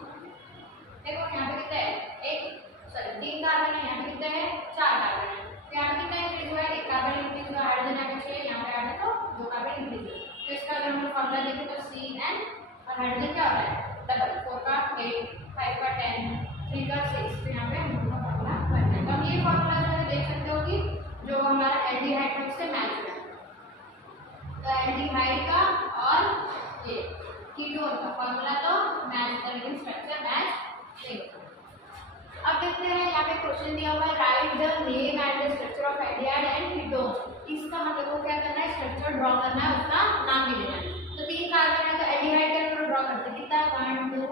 देखो यहाँ पे कितना है, 3 कार्बन है, यहाँ पे कितना है 4 कार्बन है। तो यहाँ पे कितना इंक्रीज हुआ है, 1 कार्बन इंक्रीज हुआ, हाइड्रोजन यहाँ पे 6, यहाँ पे आ गया तो 2 कार्बन इंक्रीज हुआ। तो इसका अगर हम फॉर्मूला देखें तो CN और हाइड्रोजन क्या होता है, डबल, 4 का 8, 5 का 10, 3 का 6। तो यहाँ पे हम लोग का फॉर्मूला बनता है। तो हम ये फॉर्मूला जो है देख सकते हो कि जो हमारा एल्डिहाइड है उससे मैच है। तो एल्डिहाइड का और ये कीटोन का फॉर्मूला तो मैच होता है, लेकिन स्ट्रक्चर मैच नहीं होता। अब देखते हैं यहाँ पे क्वेश्चन दिया हुआ है, right the name and the structure of aldehyde and ketone. इसका हम लोगों को क्या करना है, स्ट्रक्चर ड्रॉ करना है, उसका नाम भी देना है। तो 3 कार्बन है तो एल्डिहाइड का हम ड्रॉ करते हैं, कितना 1 2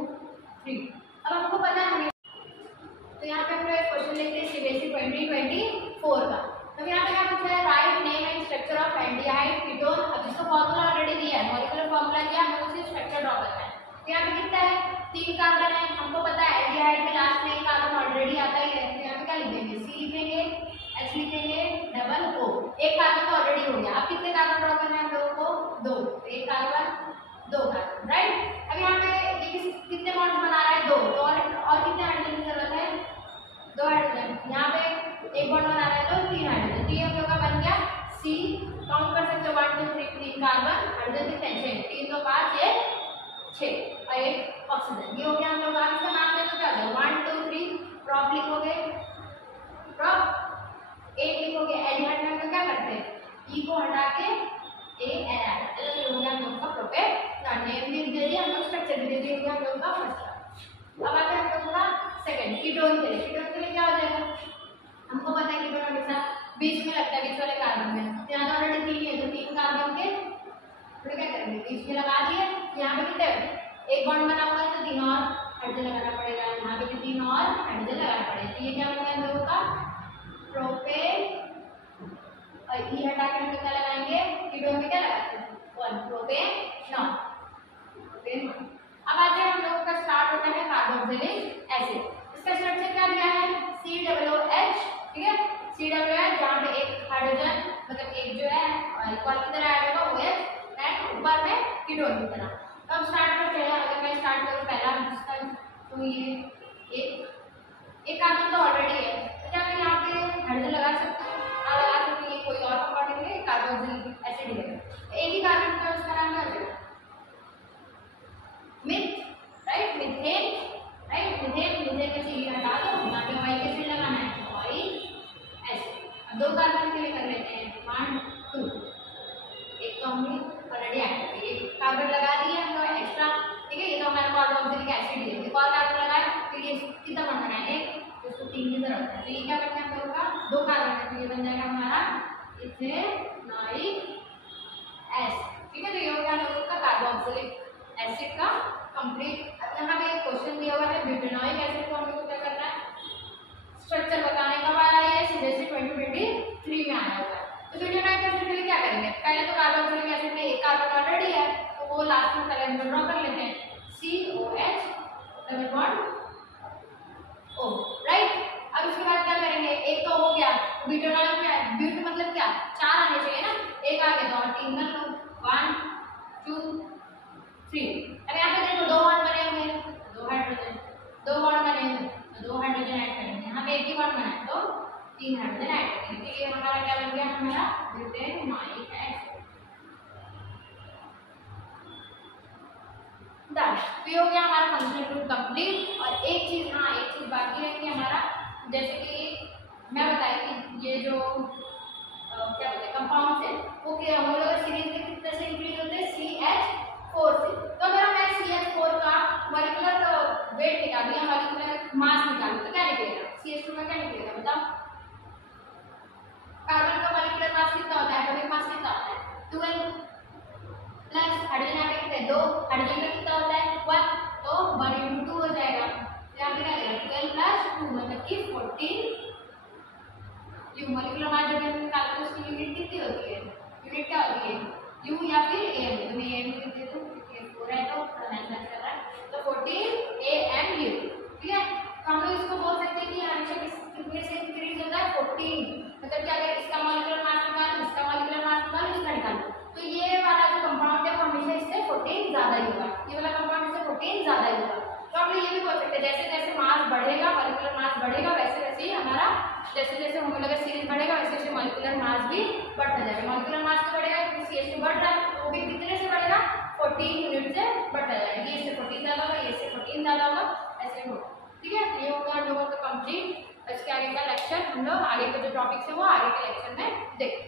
3। अब हमको पता है, तो यहाँ पे हम लोग एक क्वेश्चन लेते हैं CBSE 2024 का। तो यहाँ पे क्या पूछा है, write name and structure of aldehyde ketone. अब इसका फॉर्मूला ऑलरेडी दिया है, मॉलिक्यूलर फॉर्मूला दिया, हमें उसे स्ट्रक्चर ड्रॉ करना है। तो यहाँ पे कितना है, 3 कार्बन है, हमको पता है एल्डिहाइड के लास्ट में 1 कार्बन ऑलरेडी आता ही है। तो यहाँ पे क्या लिखेंगे, C लिखेंगे, H लिखेंगे, डबल O। 1 कार्बन तो ऑलरेडी हो गया। अब कितने कार्बन ड्रॉ करना है हम लोगों को, 2। 1 कार्बन 2 कार्बन, राइट। अब यहाँ पे ये कितने बॉन्ड बना रहा है, 2। तो और कितने हाइड्रोजन की जरूरत है, 2 हाइड्रोजन। यहाँ पे 1 बॉन्ड बना रहा है तो 3 हाइड्रोजन। तो ये हम लोग का बन गया C। काउंट कर सकते हो 1 2 3 कार्बन, हाइड्रोजन कितने 6, 3 2 5 ये 6 और 1 ऑक्सीजन। ये हो गया हम लोग का। इसका नाम दे तो क्या हो गया, 1 2 3 प्रॉप लिखोगे, प्रॉप 8 लिखोगे। एल्डिहाइड में हम लोग क्या करते हैं, E को हटा के ANI, तो ये हो गया हम लोग का प्रोपेनॉन। नेम भी दे दिया हम लोग, स्ट्रक्चर भी दे दिया, हो गया हम लोग का फर्स्ट। अब आते हैं हम लोग का सेकंड, कीटोन के लिए। कीटोन के लिए क्या हो जाएगा, हमको पता है कीटोन हमेशा बीच में लगता है, बीच वाले कार्बन में। तो यहाँ तो ऑलरेडी 3 है, तो 3 कार्बन के फिर क्या करेंगे, बीच में लगा दिए। यहाँ पे कितने 1 बॉन्ड बना हुआ है तो 3 और हाइड्रोजन लगाना पड़ेगा, यहाँ पे भी 3 और हाइड्रोजन लगाना पड़ेगा। तो ये क्या बन गया हम लोगों का प्रोपेन। और ई हटा के हम क्या लगाएंगे, कीटोन में क्या लगाते हैं 1, प्रोपेनॉन। अब आते हैं हम लोगों का स्टार्ट होता है कार्बोक्सिलिक एसिड। इसका स्ट्रक्चर क्या दिया है, COOH। ठीक है, COOH, जहाँ पे 1 हाइड्रोजन मतलब 1 जो है इक्वल की तरह ऐड होगा OH, एंड ऊपर में कीटोन की तरह। तो अब स्टार्ट करते हैं। अगर मैं स्टार्ट करूँ पहला जिसका, तो ये एक कार्बन तो ऑलरेडी है, तो क्या मैं यहाँ पे हाइड्रोजन लगा सकती हूँ, लगा सकती हूँ, कोई और कंपाउंड है कार्बोक्सिलिक एसिड है। एक ही कार्बन का उसका नाम क्या हो जाएगा, myth, right, methane, right, methane का चीज हटा दो, यहाँ पे ऑइल एसिड लगाना है, ऑइल एसिड। अब 2 कार्बन के लिए कर लेते हैं 1 2। एक तो हमने ऑलरेडी ऐड कर दिया, एक कार्बन लगा दिया हम लोग एक्स्ट्रा। ठीक है, ये तो हमारा कार्बोक्सिलिक एसिड है। एक और कार्बन लगाया, फिर ये कितना बन रहा है, इसको 3 की जरूरत है। तो ये क्या करना है हम लोगों का 2 कार्बन है तो ये बन जाएगा हमारा इथेनॉइक एसिड। ठीक है, तो ये हो गया हम लोगों का कार्बोक्सिलिक एसिड का कंप्लीट। अब यहाँ पे एक क्वेश्चन दिया हुआ है ब्यूटेनॉइक एसिड को हम लोग को क्या करना है, स्ट्रक्चर बताने कब आया है, सीरियसली 2023 में आया हुआ है। तो ब्यूटेनॉइक एसिड के लिए क्या करेंगे, पहले तो कार्बोक्सिलिक एसिड में एक कार्बन ऑलरेडी है तो वो लास्ट में पहले हम ड्रॉ कर लेते हैं COH double bond O, right. अब इसके बाद क्या करेंगे, एक तो हो गया ब्यूटेनॉइक में, ब्यूट मतलब क्या, 4 आने चाहिए ना, एक आ गया तो और 3 कर लो, 1 2 3। अब यहाँ पे देखो 2 बॉन्ड बने हुए हैं, 2 हाइड्रोजन, 2 बॉन्ड बने हुए तो 2 हाइड्रोजन ऐड करेंगे, यहाँ पे एक ही बॉन्ड बना है तो 3 हाइड्रोजन ऐड करेंगे, तो ये हमारा क्या बन गया, हमारा ब्यूटेनॉइक एसिड। तो ये हो गया हमारा फंक्शनल ग्रुप कंप्लीट। और एक चीज, हाँ एक चीज बाकी है कि हमारा, जैसे कि मैं बताई कि ये जो क्या बोलते हैं कंपाउंड है वो होमोलॉगस सीरीज में कितने से इंक्रीज होते हैं, CH4 से। तो अगर मैं CH4 का मॉलिक्यूलर वेट निकालूं या मॉलिक्यूलर मास निकालूं तो क्या निकलेगा, CH2 का क्या निकलेगा बताओ। कार्बन का मॉलिक्यूलर मास कितना होता है, एटॉमिक मास कितना होता है 12 प्लस हाइड्रोजन यहाँ पे कितने 2, हाइड्रोजन का कितना होता है 1, तो 1 × 2 हो जाएगा, यहाँ पे क्या आएगा 12 + 2 मतलब कि 14। ये मॉलिक्यूलर मास जब हम निकालते हैं उसकी यूनिट कितनी होती है, यूनिट क्या होती है U या फिर AM, तो मैं AM लिख देती हूँ क्योंकि 4 है तो थोड़ा मैच कर रहा है, तो 14 AMU। ठीक है, तो हम लोग इसको बोल सकते हैं कि हमेशा कितने से इंक्रीज होता है 14, मतलब क्या अगर इसका मॉलिक्यूलर मास निकालो, इसका मॉलिक्यूलर मास निकालो, इसका निकालो, तो ये वाला जो कंपाउंड है वो हमेशा इससे 14 ज्यादा ही होगा, ये वाला कंपाउंड इससे 14 ज्यादा ही होगा। तो आप लोग ये भी बोल सकते हैं जैसे जैसे मास बढ़ेगा, मॉलिक्यूलर मास बढ़ेगा, वैसे वैसे ही हमारा जैसे जैसे होमोलॉगस सीरीज बढ़ेगा वैसे वैसे मॉलिक्यूलर मास भी बढ़ता जाएगा। मॉलिक्यूलर मास तो बढ़ेगा क्योंकि CH2 बढ़ रहा है, तो वो भी कितने से बढ़ेगा 14 यूनिट से बढ़ता जाएगा, ये इससे 14 ज्यादा होगा, ये इससे 14 ज्यादा होगा, ऐसे होगा। ठीक है, तो ये होगा हम लोगों का कंप्लीट। इसके आगे का लेक्चर हम लोग आगे के जो टॉपिक्स है वो आगे के लेक्चर में देखेंगे।